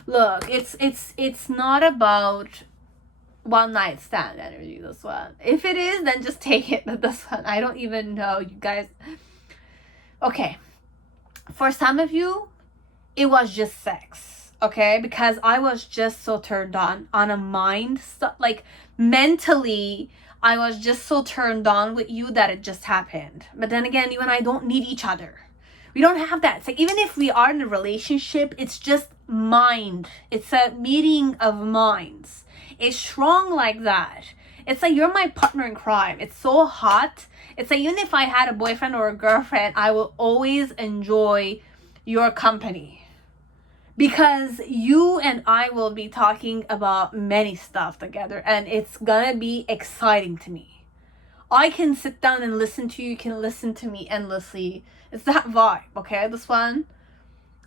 look, it's not about one night stand energy, this one. If it is, then just take it. But this one, I don't even know, you guys. Okay, for some of you, it was just sex, okay? Because I was just so turned on a mind stuff, like mentally, I was just so turned on with you that it just happened. But then again, you and I don't need each other. We don't have that. It's like, even if we are in a relationship, it's just mind. It's a meeting of minds. It's strong like that. It's like you're my partner in crime. It's so hot. It's like even if I had a boyfriend or a girlfriend, I will always enjoy your company. Because you and I will be talking about many stuff together, and it's gonna be exciting to me. I can sit down and listen to you. You can listen to me endlessly. It's that vibe, okay? This one.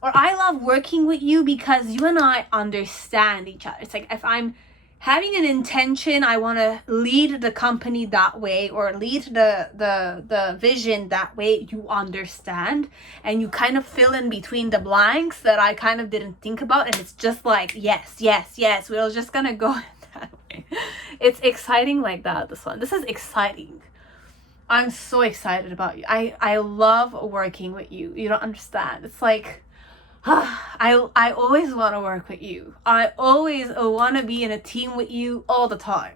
Or I love working with you because you and I understand each other. It's like if I'm having an intention, I want to lead the company that way, or lead the vision that way, you understand. And you kind of fill in between the blanks that I kind of didn't think about. And it's just like, yes. We're just going to go that way. It's exciting like that, this one. This is exciting. I'm so excited about you. I love working with you. You don't understand. It's like, I always want to work with you. I always want to be in a team with you all the time.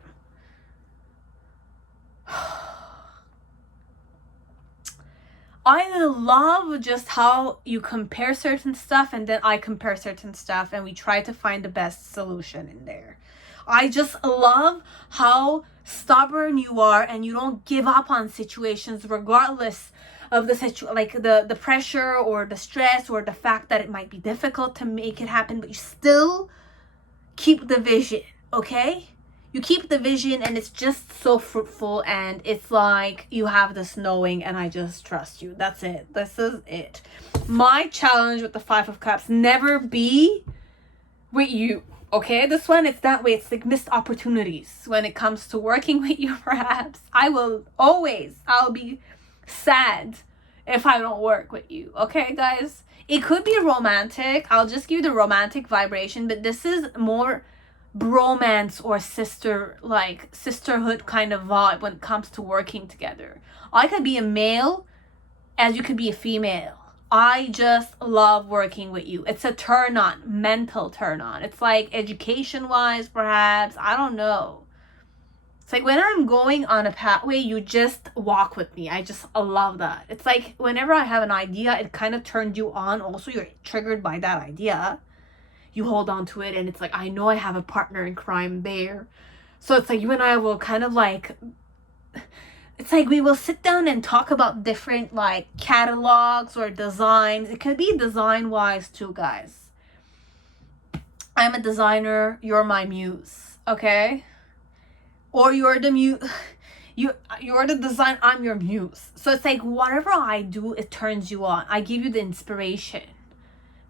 I love just how you compare certain stuff and then I compare certain stuff and we try to find the best solution in there. I just love how stubborn you are and you don't give up on situations regardless of the like the pressure or the stress or the fact that it might be difficult to make it happen, but you still keep the vision, okay? You keep the vision and it's just so fruitful and it's like you have this knowing and I just trust you. That's it. This is it. My challenge with the Five of Cups, never be with you. Okay, this one, it's that way. It's like missed opportunities when it comes to working with you, perhaps. I'll be sad if I don't work with you. Okay, guys? It could be romantic. I'll just give you the romantic vibration, but this is more bromance or sisterhood kind of vibe when it comes to working together. I could be a male as you could be a female. I just love working with you. It's a turn on, mental turn on. It's like education wise, perhaps. I don't know. It's like when I'm going on a pathway, you just walk with me. I just love that. It's like whenever I have an idea, it kind of turns you on. Also, you're triggered by that idea. You hold on to it and it's like, I know I have a partner in crime there. So it's like you and I will kind of like, it's like we will sit down and talk about different like catalogs or designs. It could be design wise too, guys. I'm a designer, you're my muse, okay? Or you're the muse, you're the design, I'm your muse. So it's like whatever I do, it turns you on. I give you the inspiration.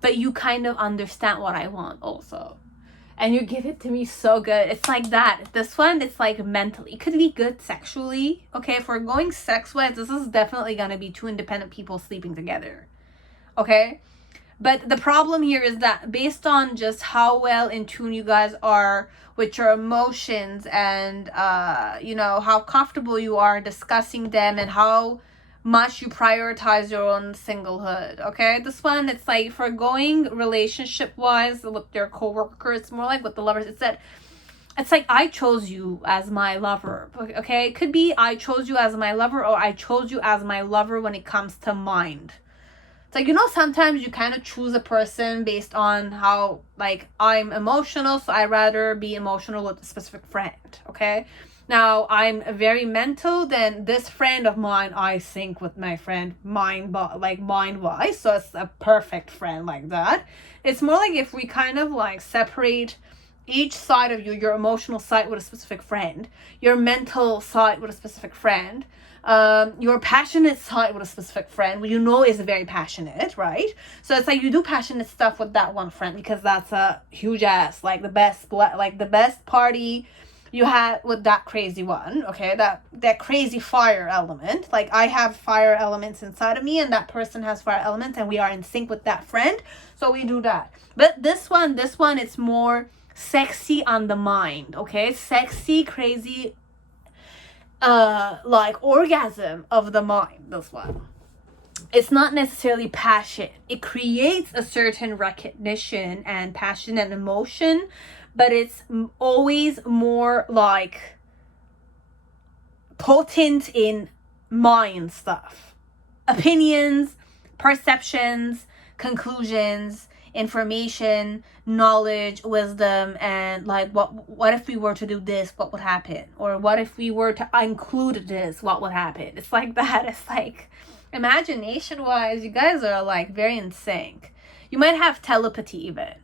But you kind of understand what I want also. And you give it to me so good. It's like that. This one, it's like mentally. It could be good sexually. Okay, if we're going sex-wise, this is definitely going to be two independent people sleeping together. Okay? But the problem here is that based on just how well in tune you guys are with your emotions and, how comfortable you are discussing them and how much you prioritize your own singlehood, okay? This one, it's like for going relationship-wise with your coworker, it's more like with the lovers. It's like I chose you as my lover, okay? It could be I chose you as my lover or I chose you as my lover when it comes to mind. It's like, sometimes you kind of choose a person based on how, like, I'm emotional, so I'd rather be emotional with a specific friend, okay? Now, I'm very mental, then this friend of mine, I sync with my friend mind-wise, so it's a perfect friend like that. It's more like if we kind of like separate each side of you, your emotional side with a specific friend, your mental side with a specific friend, your passionate side with a specific friend, is very passionate, right? So it's like you do passionate stuff with that one friend because that's a huge ass, like the best party you had with that crazy one, okay? That crazy fire element. Like I have fire elements inside of me and that person has fire elements and we are in sync with that friend. So we do that. But this one, it's more sexy on the mind, okay? Sexy, crazy, like orgasm of the mind, this one. It's not necessarily passion. It creates a certain recognition and passion and emotion, but it's always more like potent in mind stuff. Opinions, perceptions, conclusions, information, knowledge, wisdom, and like what if we were to do this, what would happen? Or what if we were to include this, what would happen? It's like that. It's like imagination wise, you guys are like very in sync. You might have telepathy even.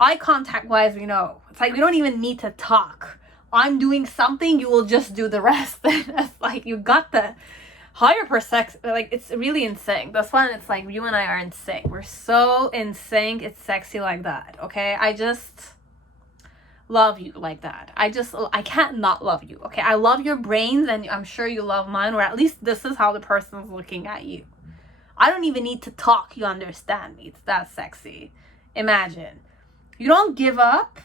Eye contact wise, it's like we don't even need to talk. I'm doing something, you will just do the rest. It's like you got the higher perspective. Like it's really in sync. This one, it's like you and I are in sync. We're so in sync. It's sexy like that. Okay, I just love you like that. I can't not love you. Okay, I love your brains, and I'm sure you love mine. Or at least this is how the person's looking at you. I don't even need to talk. You understand me. It's that sexy. Imagine. You don't give up.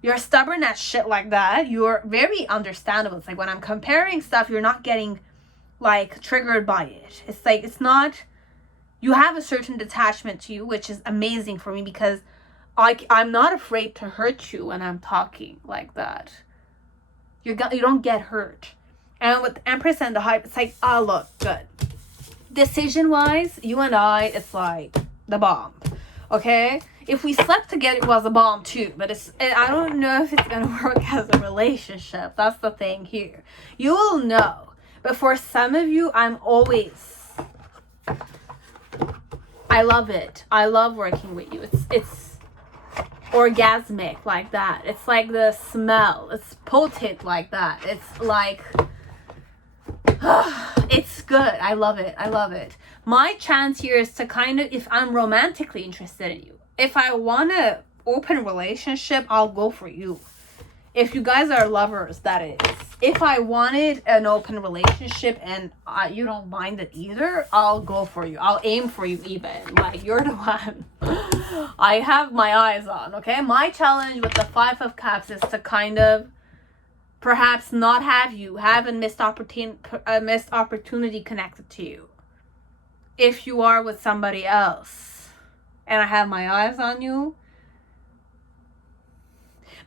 You're stubborn as shit like that. You're very understandable. It's like when I'm comparing stuff, you're not getting like triggered by it. It's like it's not You have a certain detachment to you, which is amazing for me because I'm not afraid to hurt you when I'm talking like that. You don't get hurt. And with the Empress and the High, it's like, oh, look, good. Decision-wise, you and I, it's like the bomb. Okay? If we slept together, it was a bomb too. But I don't know if it's going to work as a relationship. That's the thing here. You will know. But for some of you, I love it. I love working with you. It's orgasmic like that. It's like the smell. It's potent like that. It's like, it's good. I love it. I love it. My chance here is to kind of, if I'm romantically interested in you, if I want an open relationship, I'll go for you. If you guys are lovers, that is. If I wanted an open relationship and you don't mind it either, I'll go for you. I'll aim for you even. Like, you're the one I have my eyes on, okay? My challenge with the 5 of Cups is to kind of perhaps not have a missed opportunity connected to you. If you are with somebody else and I have my eyes on you.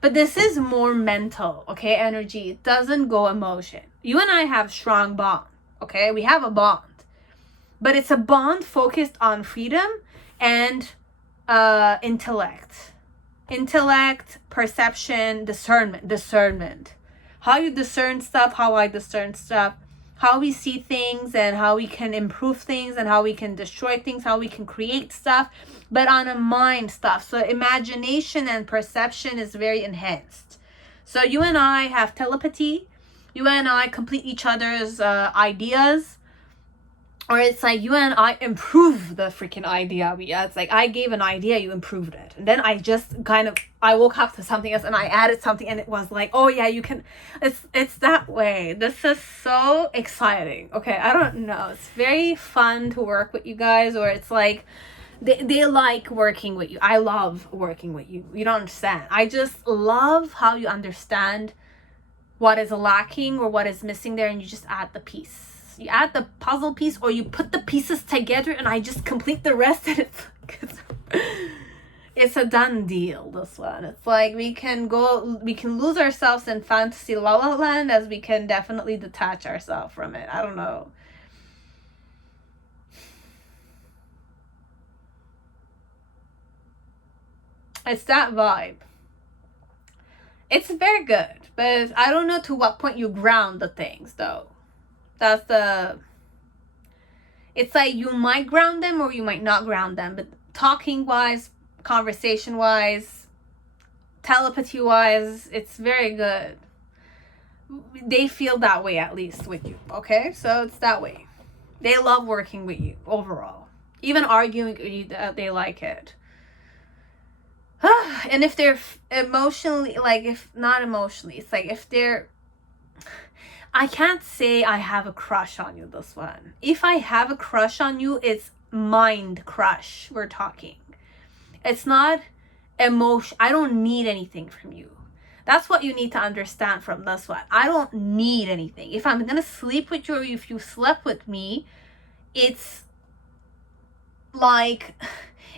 But this is more mental, okay, energy. It doesn't go emotion. You and I have strong bond, okay? We have a bond. But it's a bond focused on freedom and intellect. Intellect, perception, discernment. How you discern stuff, how I discern stuff. How we see things and how we can improve things and how we can destroy things, how we can create stuff, but on a mind stuff. So imagination and perception is very enhanced. So you and I have telepathy. You and I complete each other's ideas. Or it's like you and I improve the freaking idea. It's like I gave an idea, you improved it. And then I just I woke up to something else and I added something and it was like, oh yeah, you can, it's that way. This is so exciting. Okay, I don't know. It's very fun to work with you guys, or it's like, they like working with you. I love working with you. You don't understand. I just love how you understand what is lacking or what is missing there and you just add the piece. You add the puzzle piece or you put the pieces together and I just complete the rest and it's a done deal, this one. It's like we can lose ourselves in fantasy la la land as we can definitely detach ourselves from it. I don't know. It's that vibe. It's very good, but I don't know to what point you ground the things though. It's like you might ground them or you might not ground them, but talking wise, conversation wise, telepathy wise, it's very good. They feel that way at least with you, okay? So it's that way. They love working with you overall. Even arguing with you, they like it. And if they're emotionally, like if not emotionally, it's like if they're, I can't say I have a crush on you, this one. If I have a crush on you, it's mind crush we're talking. It's not emotion. I don't need anything from you. That's what you need to understand from this one. I don't need anything. If I'm going to sleep with you or if you slept with me, it's like,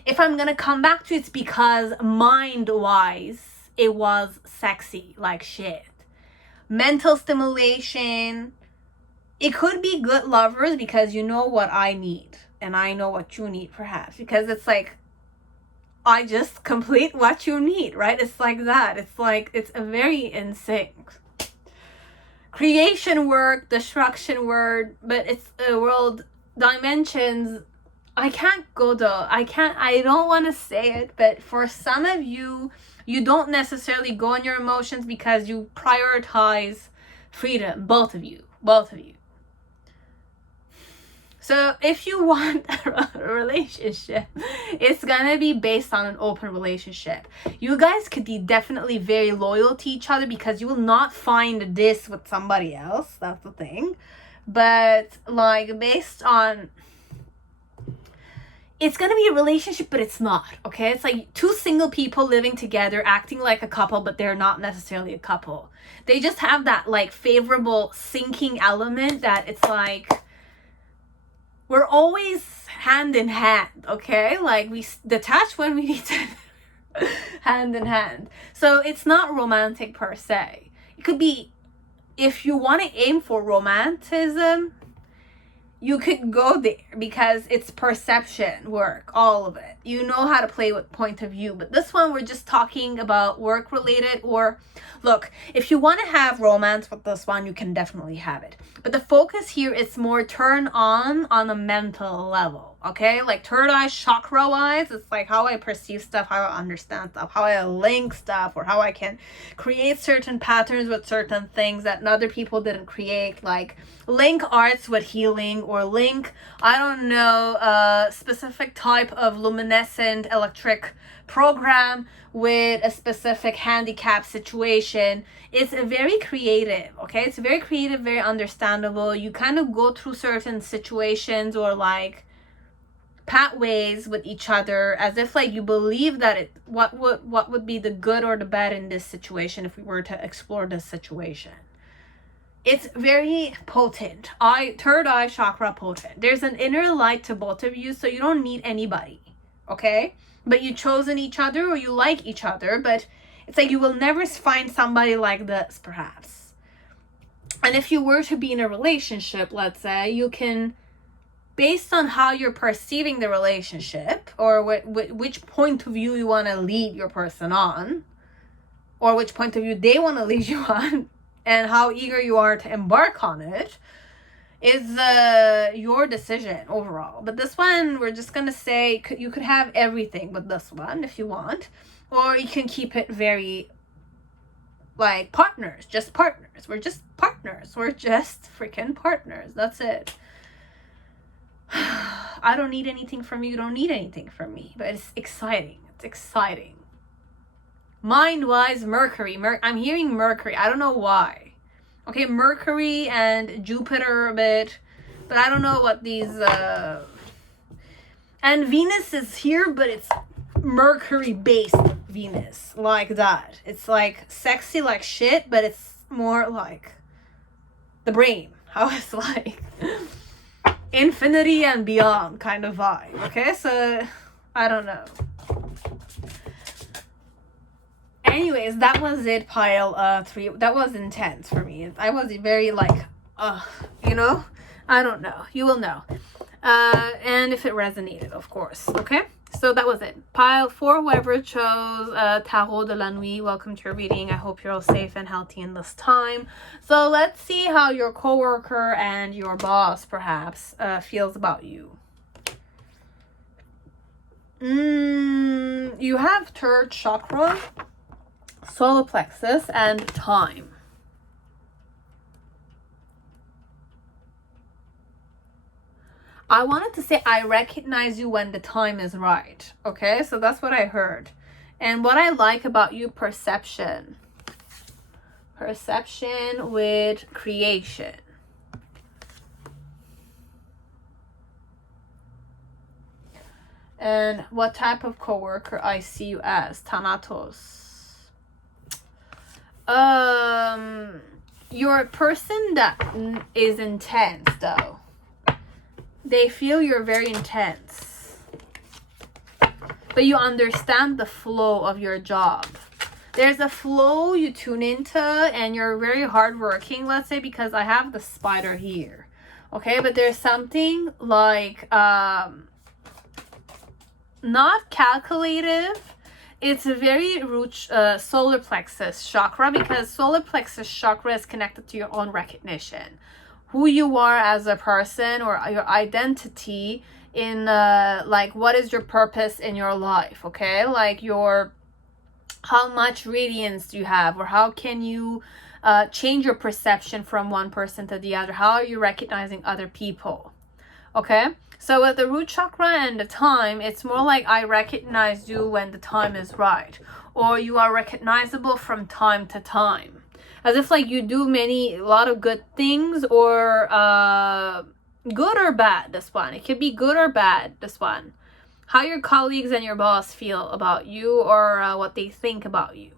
if I'm going to come back to you, it's because mind-wise, it was sexy like shit. Mental stimulation. It could be good lovers because you know what I need and I know what you need perhaps, because it's like I just complete what you need, right? It's like that. It's like it's a very in sync. Creation work, destruction word, but it's a world dimensions. I don't want to say it, but for some of you, you don't necessarily go on your emotions because you prioritize freedom. Both of you. So if you want a relationship, it's gonna be based on an open relationship. You guys could be definitely very loyal to each other because you will not find this with somebody else. That's the thing. But like based on, it's gonna be a relationship, but it's not, okay? It's like two single people living together, acting like a couple, but they're not necessarily a couple. They just have that like favorable syncing element that it's like, we're always hand in hand, okay? Like we detach when we need to hand in hand. So it's not romantic per se. It could be, if you want to aim for romanticism, you could go there because it's perception work, all of it. You know how to play with point of view. But this one, we're just talking about work related. Or look, if you want to have romance with this one, you can definitely have it. But the focus here is more turn on a mental level. Okay, like third eye chakra wise, it's like how I perceive stuff, how I understand stuff, how I link stuff, or how I can create certain patterns with certain things that other people didn't create, like link arts with healing, or link, I don't know, a specific type of luminescent electric program with a specific handicap situation. It's very creative, okay? It's very creative, very understandable. You kind of go through certain situations or like pathways with each other as if like you believe that what would be the good or the bad in this situation if we were to explore this situation. It's very potent. Third eye chakra potent. There's an inner light to both of you, so you don't need anybody, okay? But you chosen each other, or you like each other, but it's like you will never find somebody like this, perhaps. And if you were to be in a relationship, let's say, you can, based on how you're perceiving the relationship, or which point of view you want to lead your person on, or which point of view they want to lead you on, and how eager you are to embark on it, is your decision overall. But this one, we're just going to say you could have everything with this one if you want, or you can keep it very like partners, just partners. We're just partners. We're just freaking partners. That's it. I don't need anything from you. You don't need anything from me. But it's exciting. It's exciting. Mind-wise, Mercury. I'm hearing Mercury. I don't know why. Okay, Mercury and Jupiter a bit. But I don't know what these... And Venus is here, but it's Mercury-based Venus. Like that. It's like sexy like shit, but it's more like the brain. How it's like... infinity and beyond kind of vibe. Okay, so I don't know. Anyways, that was it, pile 3. That was intense for me. I was very like, you know, I don't know. You will know. And if it resonated, of course. Okay, so that was it. Pile 4, whoever chose Tarot de la Nuit, welcome to your reading. I hope you're all safe and healthy in this time. So let's see how your coworker and your boss perhaps feels about you. You have third chakra, solar plexus, and time. I wanted to say I recognize you when the time is right. Okay, so that's what I heard. And what I like about you, perception. Perception with creation. And what type of coworker I see you as? Thanatos. You're a person that is intense though. They feel you're very intense. But you understand the flow of your job. There's a flow you tune into and you're very hardworking, let's say, because I have the spider here. Okay, but there's something like not calculative. It's a very root solar plexus chakra, because solar plexus chakra is connected to your own recognition. Who you are as a person, or your identity in like what is your purpose in your life, okay? Like how much radiance do you have, or how can you change your perception from one person to the other? How are you recognizing other people? Okay, so with the root chakra and the time, it's more like I recognize you when the time is right, or you are recognizable from time to time. As if like you do a lot of good things, or good or bad, this one. It could be good or bad, this one. How your colleagues and your boss feel about you, or what they think about you.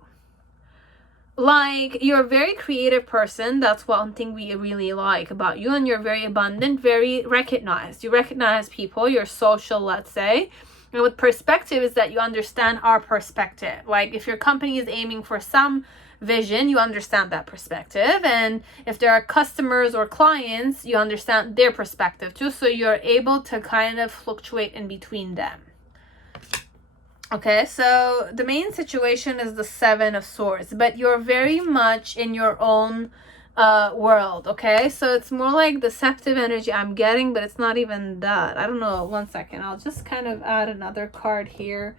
like, you're a very creative person. That's one thing we really like about you. And you're very abundant, very recognized. You recognize people. You're social, let's say. And with perspective is that you understand our perspective. Like, if your company is aiming for some vision, you understand that perspective. And if there are customers or clients, you understand their perspective too. So you're able to kind of fluctuate in between them. Okay, so the main situation is the Seven of Swords, but you're very much in your own world, okay? So it's more like deceptive energy I'm getting, but it's not even that. I don't know. One second. I'll just kind of add another card here.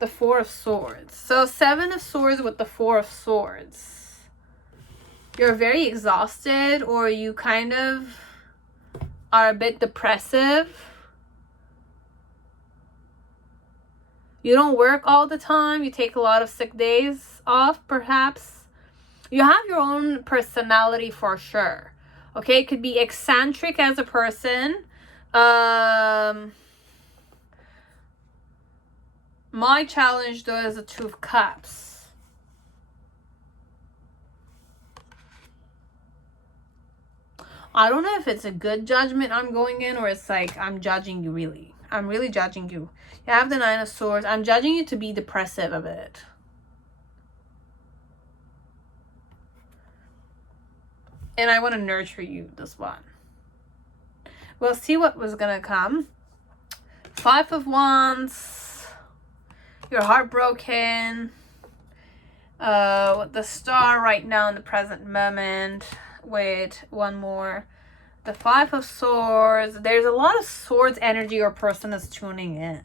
The Four of Swords. So Seven of Swords with the Four of Swords. You're very exhausted, or you kind of are a bit depressive. You don't work all the time. You take a lot of sick days off, perhaps. You have your own personality for sure. Okay, it could be eccentric as a person. My challenge, though, is the Two of Cups. I don't know if it's a good judgment I'm going in, or it's like I'm judging you really. I'm really judging you. You have the Nine of Swords. I'm judging you to be depressive a bit. And I want to nurture you, this one. We'll see what was going to come. Five of Wands. You're heartbroken. With the Star right now in the present moment. Wait, one more. The Five of Swords. There's a lot of swords energy your person is tuning in.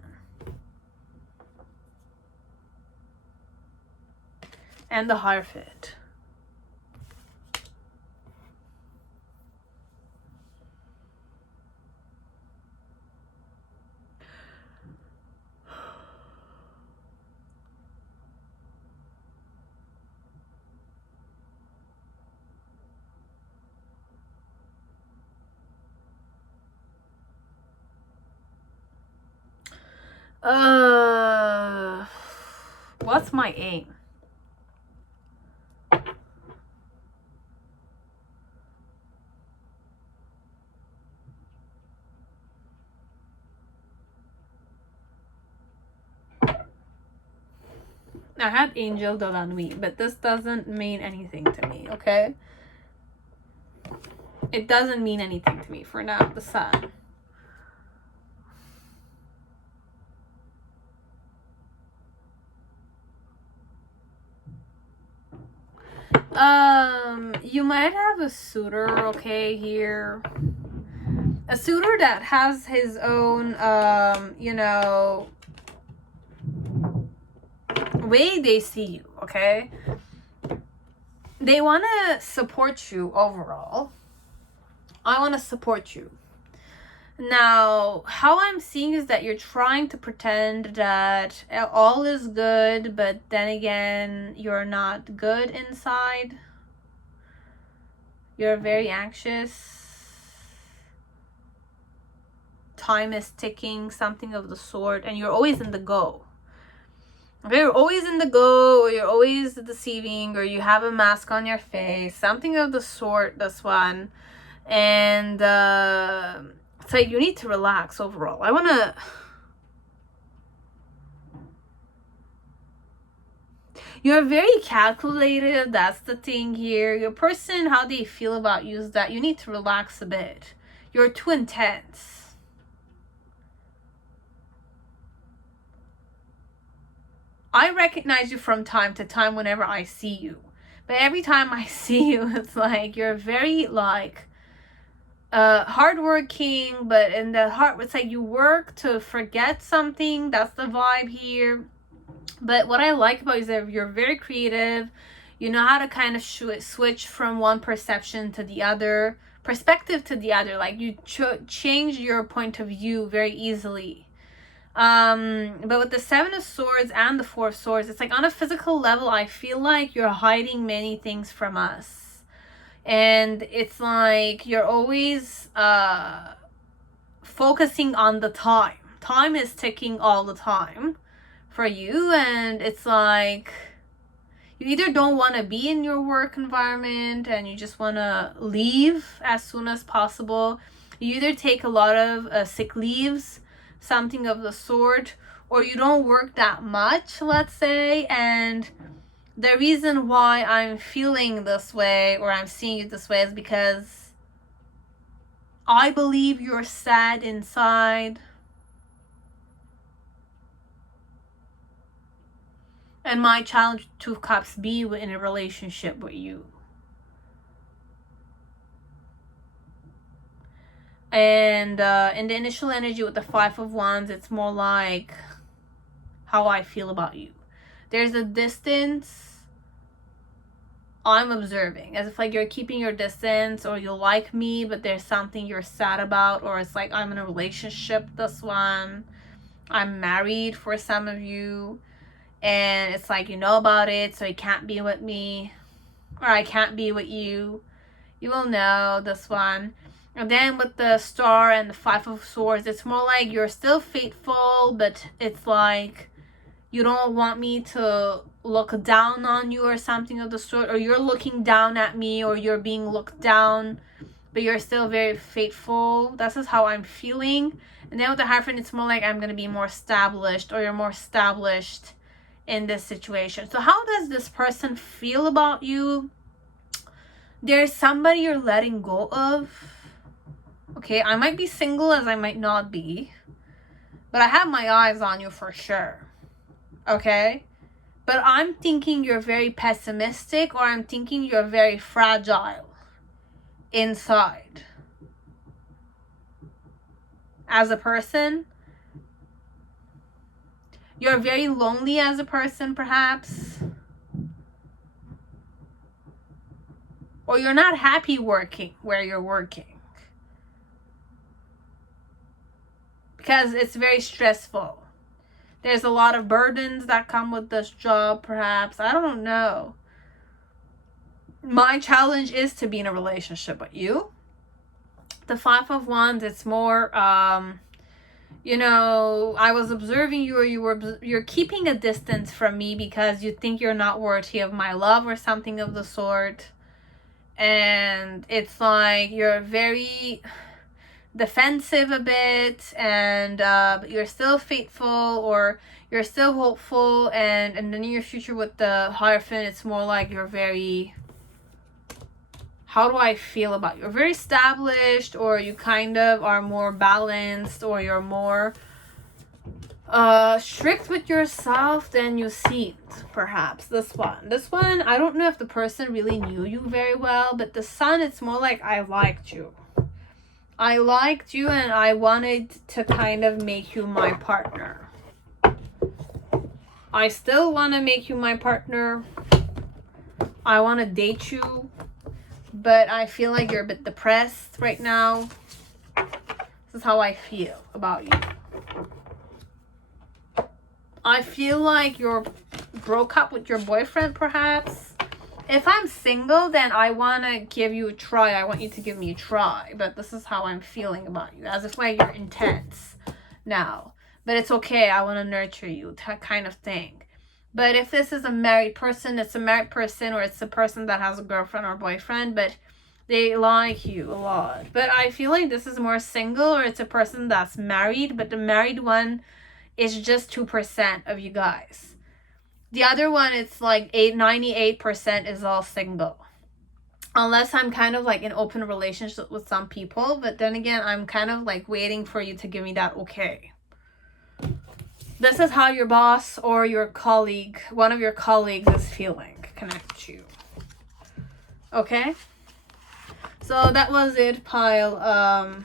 And the Hierophant. What's my aim? I had Angel de la Nuit, but this doesn't mean anything to me, okay? It doesn't mean anything to me for now, the Sun. You might have a suitor, okay, here. A suitor that has his own, you know, way they see you, okay? They want to support you overall. I want to support you. Now, how I'm seeing is that you're trying to pretend that all is good, but then again, you're not good inside. You're very anxious. Time is ticking, something of the sort, and you're always in the go. Okay, you're always in the go, or you're always deceiving, or you have a mask on your face, something of the sort, this one. And it's like you need to relax overall. I want to... You're very calculated. That's the thing here. Your person, how they feel about you is that you need to relax a bit. You're too intense. I recognize you from time to time whenever I see you. But every time I see you, it's like you're very like hardworking, but in the heart, it's like you work to forget something. That's the vibe here. But what I like about you is that you're very creative. You know how to kind of switch from one perception to the other, perspective to the other. Like you change your point of view very easily. But with the Seven of Swords and the Four of Swords, it's like on a physical level, I feel like you're hiding many things from us. And it's like you're always focusing on the time. Time is ticking all the time for you, and it's like You either don't want to be in your work environment and you just want to leave as soon as possible. You either take a lot of sick leaves, something of the sort, or you don't work that much, let's say. And the reason why I'm feeling this way, or I'm seeing it this way, is because I believe you're sad inside. And my challenge, Two of Cups, be in a relationship with you. And in the initial energy with the Five of Wands, it's more like how I feel about you. There's a distance I'm observing, as if like you're keeping your distance, or you like me, but there's something you're sad about, or it's like I'm in a relationship, this one. I'm married for some of you. And it's like you know about it, so you can't be with me, or I can't be with you. You will know, this one. And then with the Star and the Five of Swords, it's more like you're still faithful, but it's like you don't want me to look down on you or something of the sort, or you're looking down at me, or you're being looked down, but you're still very faithful. This is how I'm feeling. And then with the Hierophant, it's more like I'm going to be more established, or you're more established in this situation. So how does this person feel about you? There's somebody you're letting go of. Okay, I might be single as I might not be, but I have my eyes on you for sure. Okay? But I'm thinking you're very pessimistic, or I'm thinking you're very fragile inside. As a person, you're very lonely as a person, perhaps. Or you're not happy working where you're working. Because it's very stressful. There's a lot of burdens that come with this job, perhaps. I don't know. My challenge is to be in a relationship with you. The Five of Wands, it's more, you know, I was observing you, or you're keeping a distance from me because you think you're not worthy of my love, or something of the sort. And it's like you're very defensive a bit, and but you're still faithful, or you're still hopeful. And in the near future with the Hierophant, it's more like you're very, how do I feel about you? You're very established, or you kind of are more balanced, or you're more strict with yourself than you seemed, perhaps. This one, I don't know if the person really knew you very well, but the Sun, it's more like I liked you. I liked you, and I wanted to kind of make you my partner. I still want to make you my partner. I want to date you, but I feel like you're a bit depressed right now. This is how I feel about you. I feel like you're broke up with your boyfriend, perhaps. If I'm single, then I want to give you a try. I want you to give me a try. But this is how I'm feeling about you. As if like you're intense now. But it's okay. I want to nurture you. That kind of thing. But if this is a married person, it's a married person, or it's a person that has a girlfriend or boyfriend, but they like you a lot. But I feel like this is more single, or it's a person that's married, but the married one is just 2% of you guys. The other one, it's like 98% is all single. Unless I'm kind of like in open relationship with some people. But then again, I'm kind of like waiting for you to give me that okay. This is how your boss or your colleague, one of your colleagues, is feeling connected to you. Okay? So that was it, pile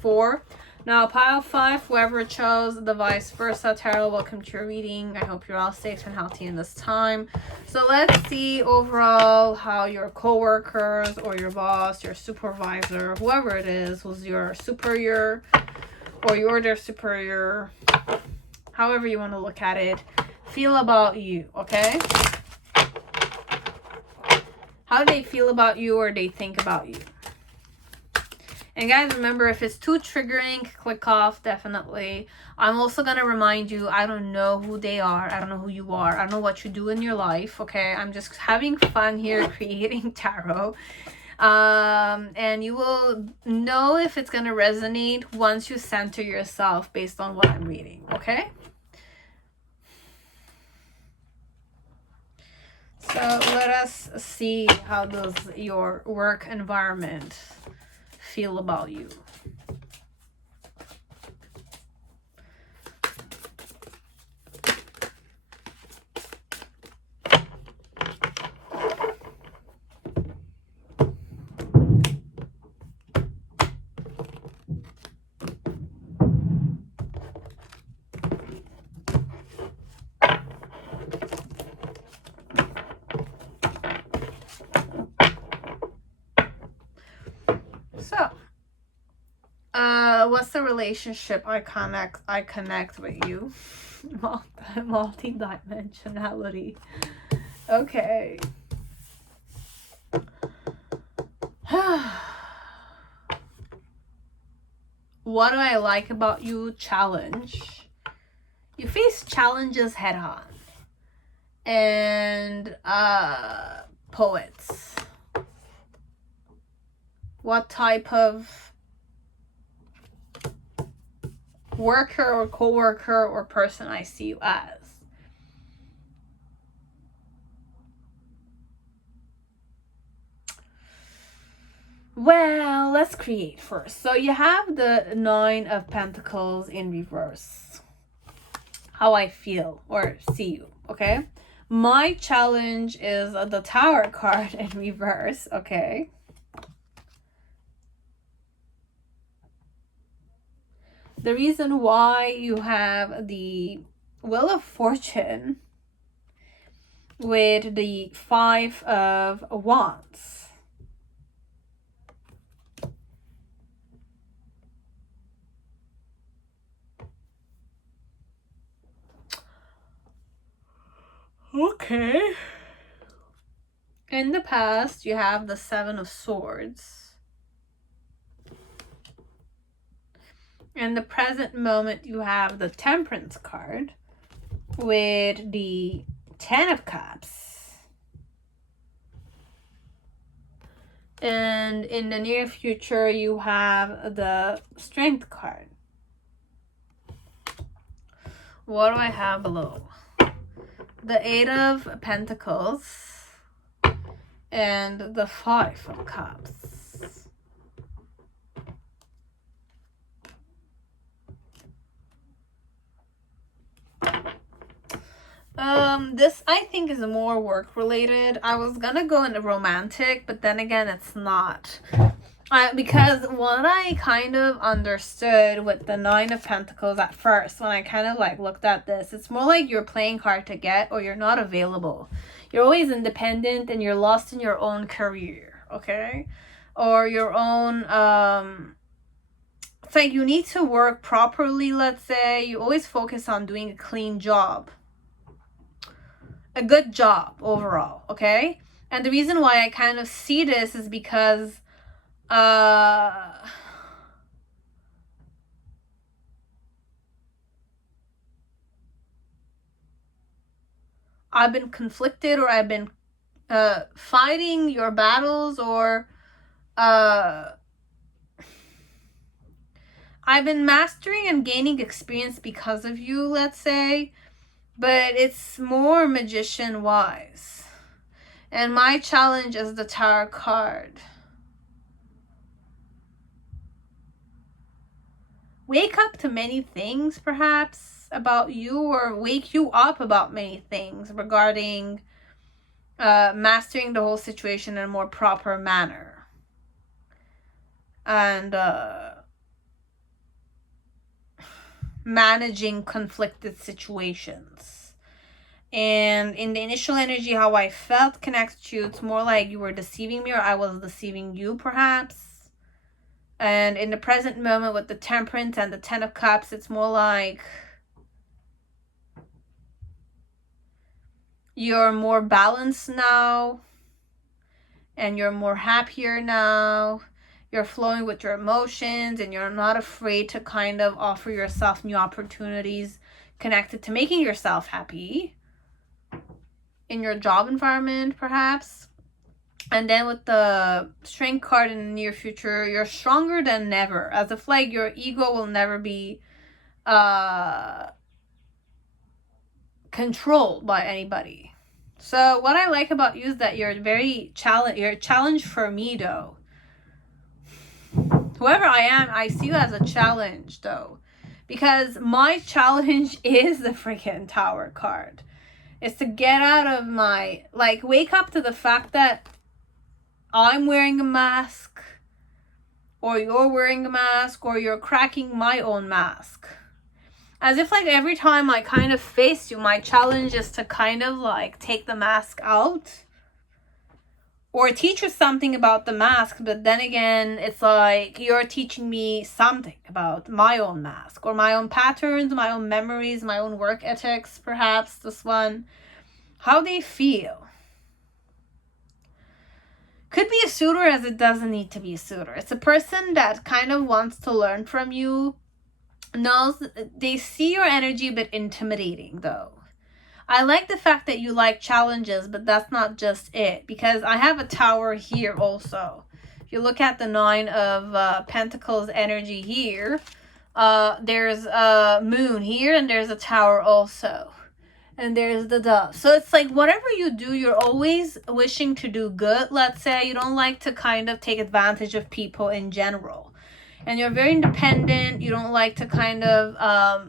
4. Now, pile 5, whoever chose the Vice Versa Tarot, welcome to your reading. I hope you're all safe and healthy in this time. So let's see overall how your co-workers, or your boss, your supervisor, whoever it is, who's your superior, or you're their superior, however you want to look at it, feel about you, okay? How do they feel about you, or they think about you? And guys, remember, if it's too triggering, click off, definitely. I'm also going to remind you, I don't know who they are. I don't know who you are. I don't know what you do in your life, okay? I'm just having fun here creating tarot. And you will know if it's going to resonate once you center yourself based on what I'm reading, okay? So let us see how does your work environment feel about you. So, what's the relationship I connect with you? Multi-dimensionality. Okay. What do I like about you? Challenge. You face challenges head on. And poets. What type of worker or co-worker or person I see you as? Well, let's create first. So you have the Nine of Pentacles in reverse. How I feel or see you, okay? My challenge is the Tower card in reverse, okay? The reason why you have the Wheel of Fortune with the Five of Wands. Okay. In the past, you have the Seven of Swords. In the present moment, you have the Temperance card with the Ten of Cups. And in the near future, you have the Strength card. What do I have below? The Eight of Pentacles and the Five of Cups. This I think is more work related. I was gonna go into romantic, but then again, it's not. Because what I kind of understood with the Nine of Pentacles at first, when I kind of like looked at this, it's more like you're playing hard to get or you're not available. You're always independent and you're lost in your own career, okay? Or your own, it's like you need to work properly, let's say. You always focus on doing a clean job. A good job overall, okay? And the reason why I kind of see this is because I've been conflicted, or I've been fighting your battles, or I've been mastering and gaining experience because of you, let's say, but it's more magician wise. And my challenge is the Tower card. Wake up to many things, perhaps, about you, or wake you up about many things regarding mastering the whole situation in a more proper manner. And managing conflicted situations. And in the initial energy, how I felt connected to you, it's more like you were deceiving me or I was deceiving you, perhaps. And in the present moment with the Temperance and the Ten of Cups, it's more like you're more balanced now and you're more happier now. you're flowing with your emotions, and you're not afraid to kind of offer yourself new opportunities connected to making yourself happy in your job environment, perhaps. And then with the Strength card in the near future, you're stronger than ever. As if like your ego will never be controlled by anybody. So what I like about you is that you're a challenge for me though. Whoever I am, I see you as a challenge though. Because my challenge is the freaking Tower card. It's to get out of my, like, wake up to the fact that I'm wearing a mask, or you're wearing a mask, or you're cracking my own mask. As if like every time I kind of face you, my challenge is to kind of like take the mask out or teach you something about the mask. But then again, it's like you're teaching me something about my own mask or my own patterns, my own memories, my own work ethics, perhaps this one. How they feel. Could be a suitor as it doesn't need to be a suitor. It's a person that kind of wants to learn from you. Knows they see your energy a bit intimidating though. I like the fact that you like challenges, but that's not just it, because I have a tower here also. If you look at the 9 of Pentacles energy here, there's a moon here and there's a tower also. And there's the dove. So it's like whatever you do, you're always wishing to do good, let's say. You don't like to kind of take advantage of people in general. And you're very independent. You don't like to kind of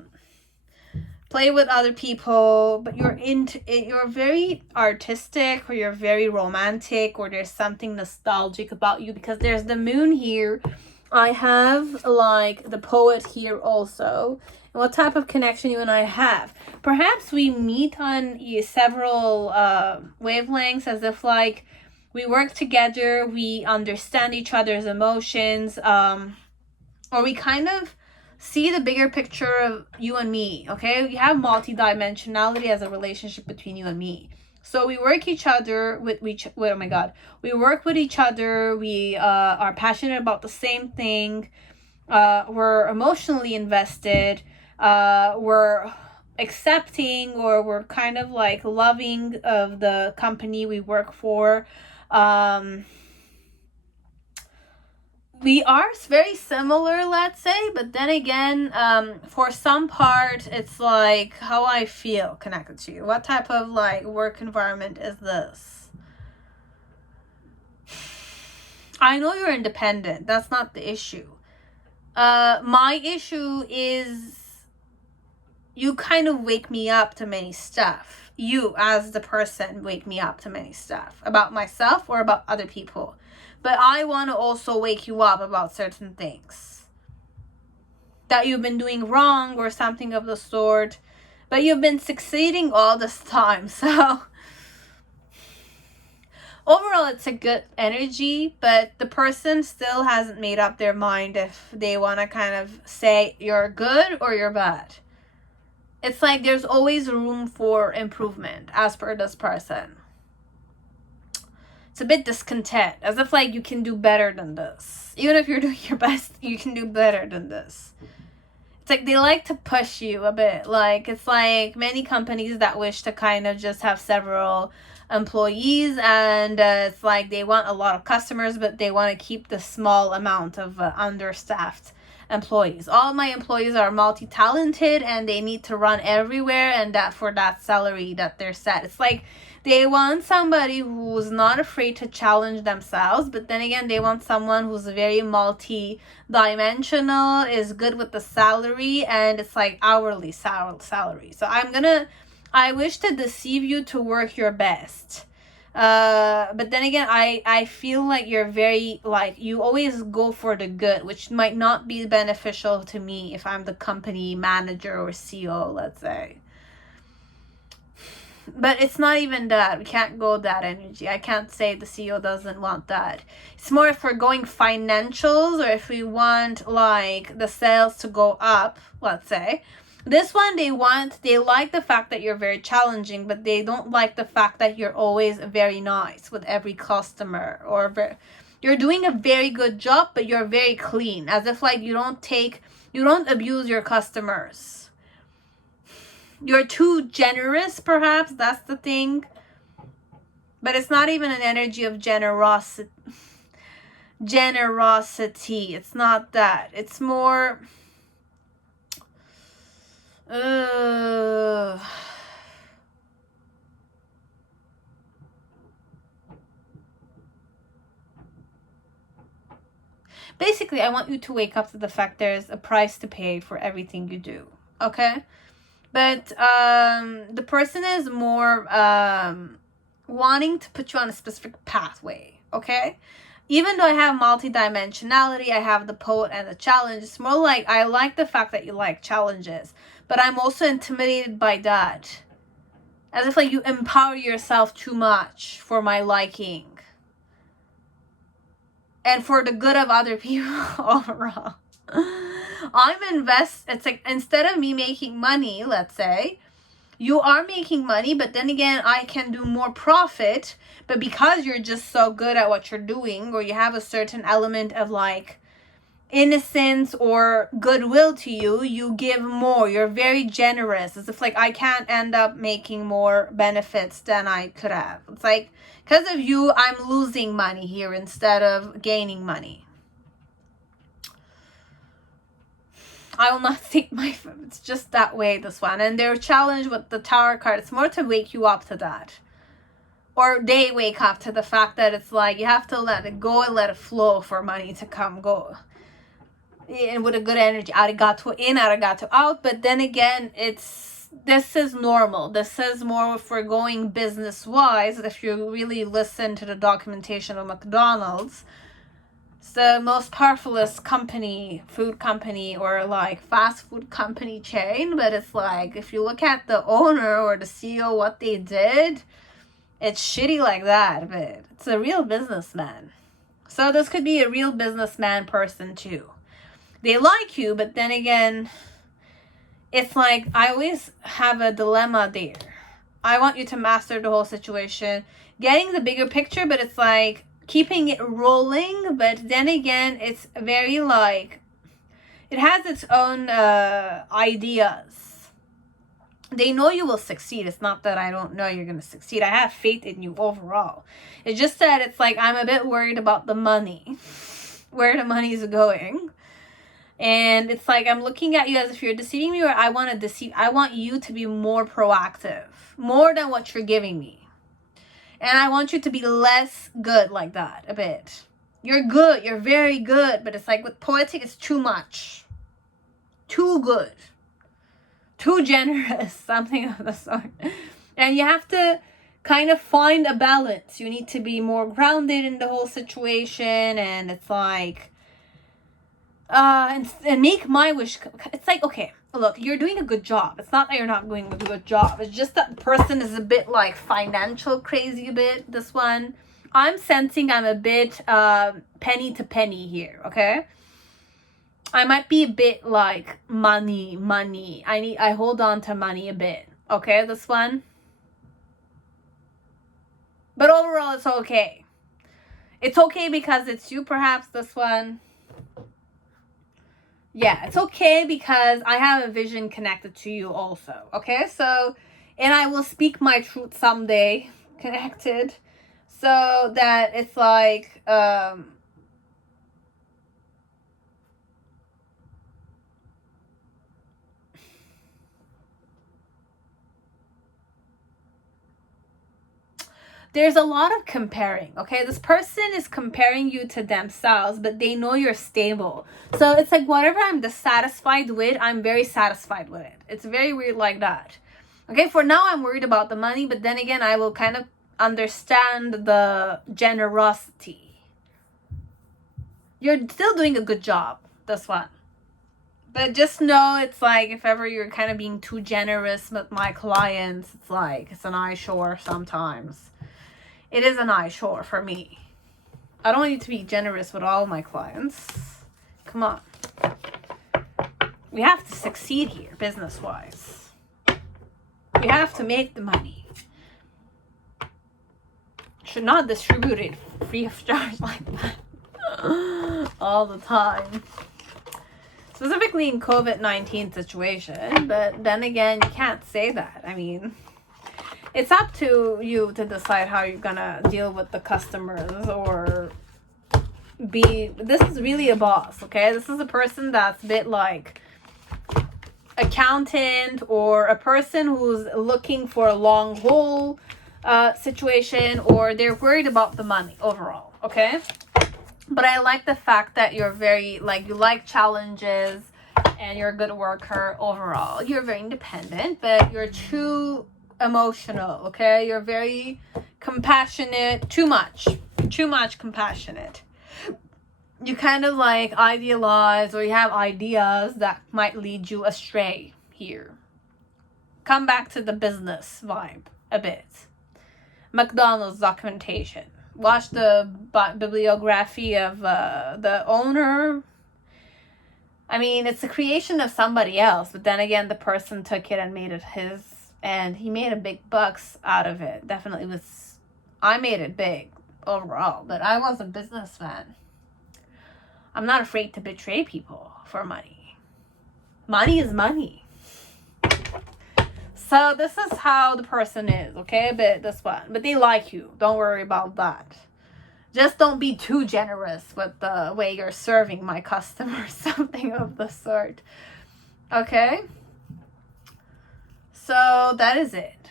play with other people, but you're very artistic, or you're very romantic, or there's something nostalgic about you, because there's the moon here. I have like the poet here also. And what type of connection you and I have? Perhaps we meet on several wavelengths, as if like we work together, we understand each other's emotions, or we kind of see the bigger picture of you and me, okay? We have multidimensionality as a relationship between you and me. So we work we work with each other. We are passionate about the same thing. We're emotionally invested. We're accepting, or we're kind of like loving of the company we work for. We are very similar, let's say, but then again, for some part, it's like how I feel connected to you. What type of like work environment is this? I know you're independent. That's not the issue. My issue is you kind of wake me up to many stuff. You, as the person, wake me up to many stuff about myself or about other people. But I want to also wake you up about certain things that you've been doing wrong or something of the sort. But you've been succeeding all this time. So overall, it's a good energy. But the person still hasn't made up their mind if they want to kind of say you're good or you're bad. It's like there's always room for improvement as per this person. It's a bit discontent, as if like you can do better than this. Even if you're doing your best, you can do better than this. It's like they like to push you a bit. Like, it's like many companies that wish to kind of just have several employees, and it's like they want a lot of customers, but they want to keep the small amount of understaffed employees. All my employees are multi-talented, and they need to run everywhere, and that for that salary that they're set. It's like they want somebody who's not afraid to challenge themselves, but then again, they want someone who's very multi-dimensional, is good with the salary, and it's like hourly salary. So I wish to deceive you to work your best. But then again, I feel like you're very, like, you always go for the good, which might not be beneficial to me if I'm the company manager or CEO, let's say. But it's not even that. We can't go that energy. I can't say the CEO doesn't want that. It's more if we're going financials, or if we want like the sales to go up, let's say. This one, they like the fact that you're very challenging, but they don't like the fact that you're always very nice with every customer, or You're doing a very good job, but you're very clean. As if like you don't abuse your customers. You're too generous, perhaps. That's the thing. But it's not even an energy of generosity. It's not that. It's more... Basically, I want you to wake up to the fact there's a price to pay for everything you do. Okay? But the person is more wanting to put you on a specific pathway. Okay? Even though I have multidimensionality, I have the poet and the challenge. It's more like I like the fact that you like challenges. But I'm also intimidated by that. As if like you empower yourself too much for my liking. And for the good of other people overall. It's like instead of me making money, let's say, you are making money, but then again, I can do more profit. But because you're just so good at what you're doing, or you have a certain element of like innocence or goodwill to you, you give more. You're very generous. As if like I can't end up making more benefits than I could have. It's like because of you, I'm losing money here instead of gaining money. I will not think it's just that way, this one. And their challenge with the Tower card, it's more to wake you up to that. Or they wake up to the fact that it's like you have to let it go and let it flow for money to come go. And with a good energy, arigato in, arigato out. But then again, this is normal. This is more if we're going business-wise. If you really listen to the documentation of McDonald's, it's the most powerfulest company, food company, or like fast food company chain. But it's like, if you look at the owner or the CEO, what they did, it's shitty like that. But it's a real businessman. So this could be a real businessman person too. They like you, but then again, it's like, I always have a dilemma there. I want you to master the whole situation, getting the bigger picture, but it's like keeping it rolling. But then again, it's very like, it has its own ideas. They know you will succeed. It's not that I don't know you're going to succeed. I have faith in you overall. It's just that it's like, I'm a bit worried about the money, where the money is going. And it's like, I'm looking at you as if you're deceiving me, or I want to deceive. I want you to be more proactive, more than what you're giving me. And I want you to be less good like that a bit. You're good. You're very good. But it's like with poetic, it's too much. Too good. Too generous. Something of the sort. And you have to kind of find a balance. You need to be more grounded in the whole situation. And it's like... and make my wish. It's like, okay, look, you're doing a good job. It's not that you're not doing a good job. It's just that the person is a bit like financial crazy a bit. This one, I'm sensing I'm a bit penny to penny here. Okay, I might be a bit like money. I hold on to money a bit. Okay, this one. But overall, it's okay. It's okay because it's you, perhaps. This one. Yeah, it's okay because I have a vision connected to you also. Okay, so, and I will speak my truth someday, connected, so that it's like, there's a lot of comparing, okay? This person is comparing you to themselves, but they know you're stable. So it's like whatever I'm dissatisfied with, I'm very satisfied with it. It's very weird like that. Okay, for now I'm worried about the money, but then again, I will kind of understand the generosity. You're still doing a good job, this one. But just know it's like if ever you're kind of being too generous with my clients, it's like it's an eyesore sometimes. It is an eyesore for me. I don't want you to be generous with all my clients. Come on. We have to succeed here, business-wise. We have to make the money. Should not distribute it free of charge like that. all the time. Specifically in COVID-19 situation, but then again, you can't say that. I mean, it's up to you to decide how you're gonna deal with the customers or this is really a boss, okay? This is a person that's a bit like accountant or a person who's looking for a long haul situation, or they're worried about the money overall, okay? But I like the fact that you're very, like, you like challenges and you're a good worker overall. You're very independent, but you're too emotional, okay? You're very compassionate, too much compassionate. You kind of like idealize, or you have ideas that might lead you astray here. Come back to the business vibe a bit. McDonald's documentation. Watch the bibliography of the owner. I mean, it's a creation of somebody else, but then again, the person took it and made it his, and he made a big bucks out of it. Definitely was. I made it big overall, but I was a businessman. I'm not afraid to betray people for money. Money is money. So this is how the person is, okay? But this one. But they like you. Don't worry about that. Just don't be too generous with the way you're serving my customers. Something of the sort. Okay? So that is it.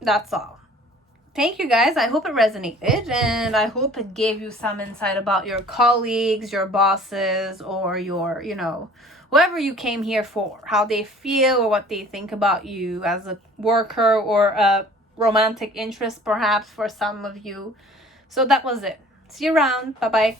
That's all. Thank you guys. I hope it resonated, and I hope it gave you some insight about your colleagues, your bosses, or your, whoever you came here for, how they feel or what they think about you as a worker or a romantic interest perhaps for some of you. So that was it. See you around. Bye-bye.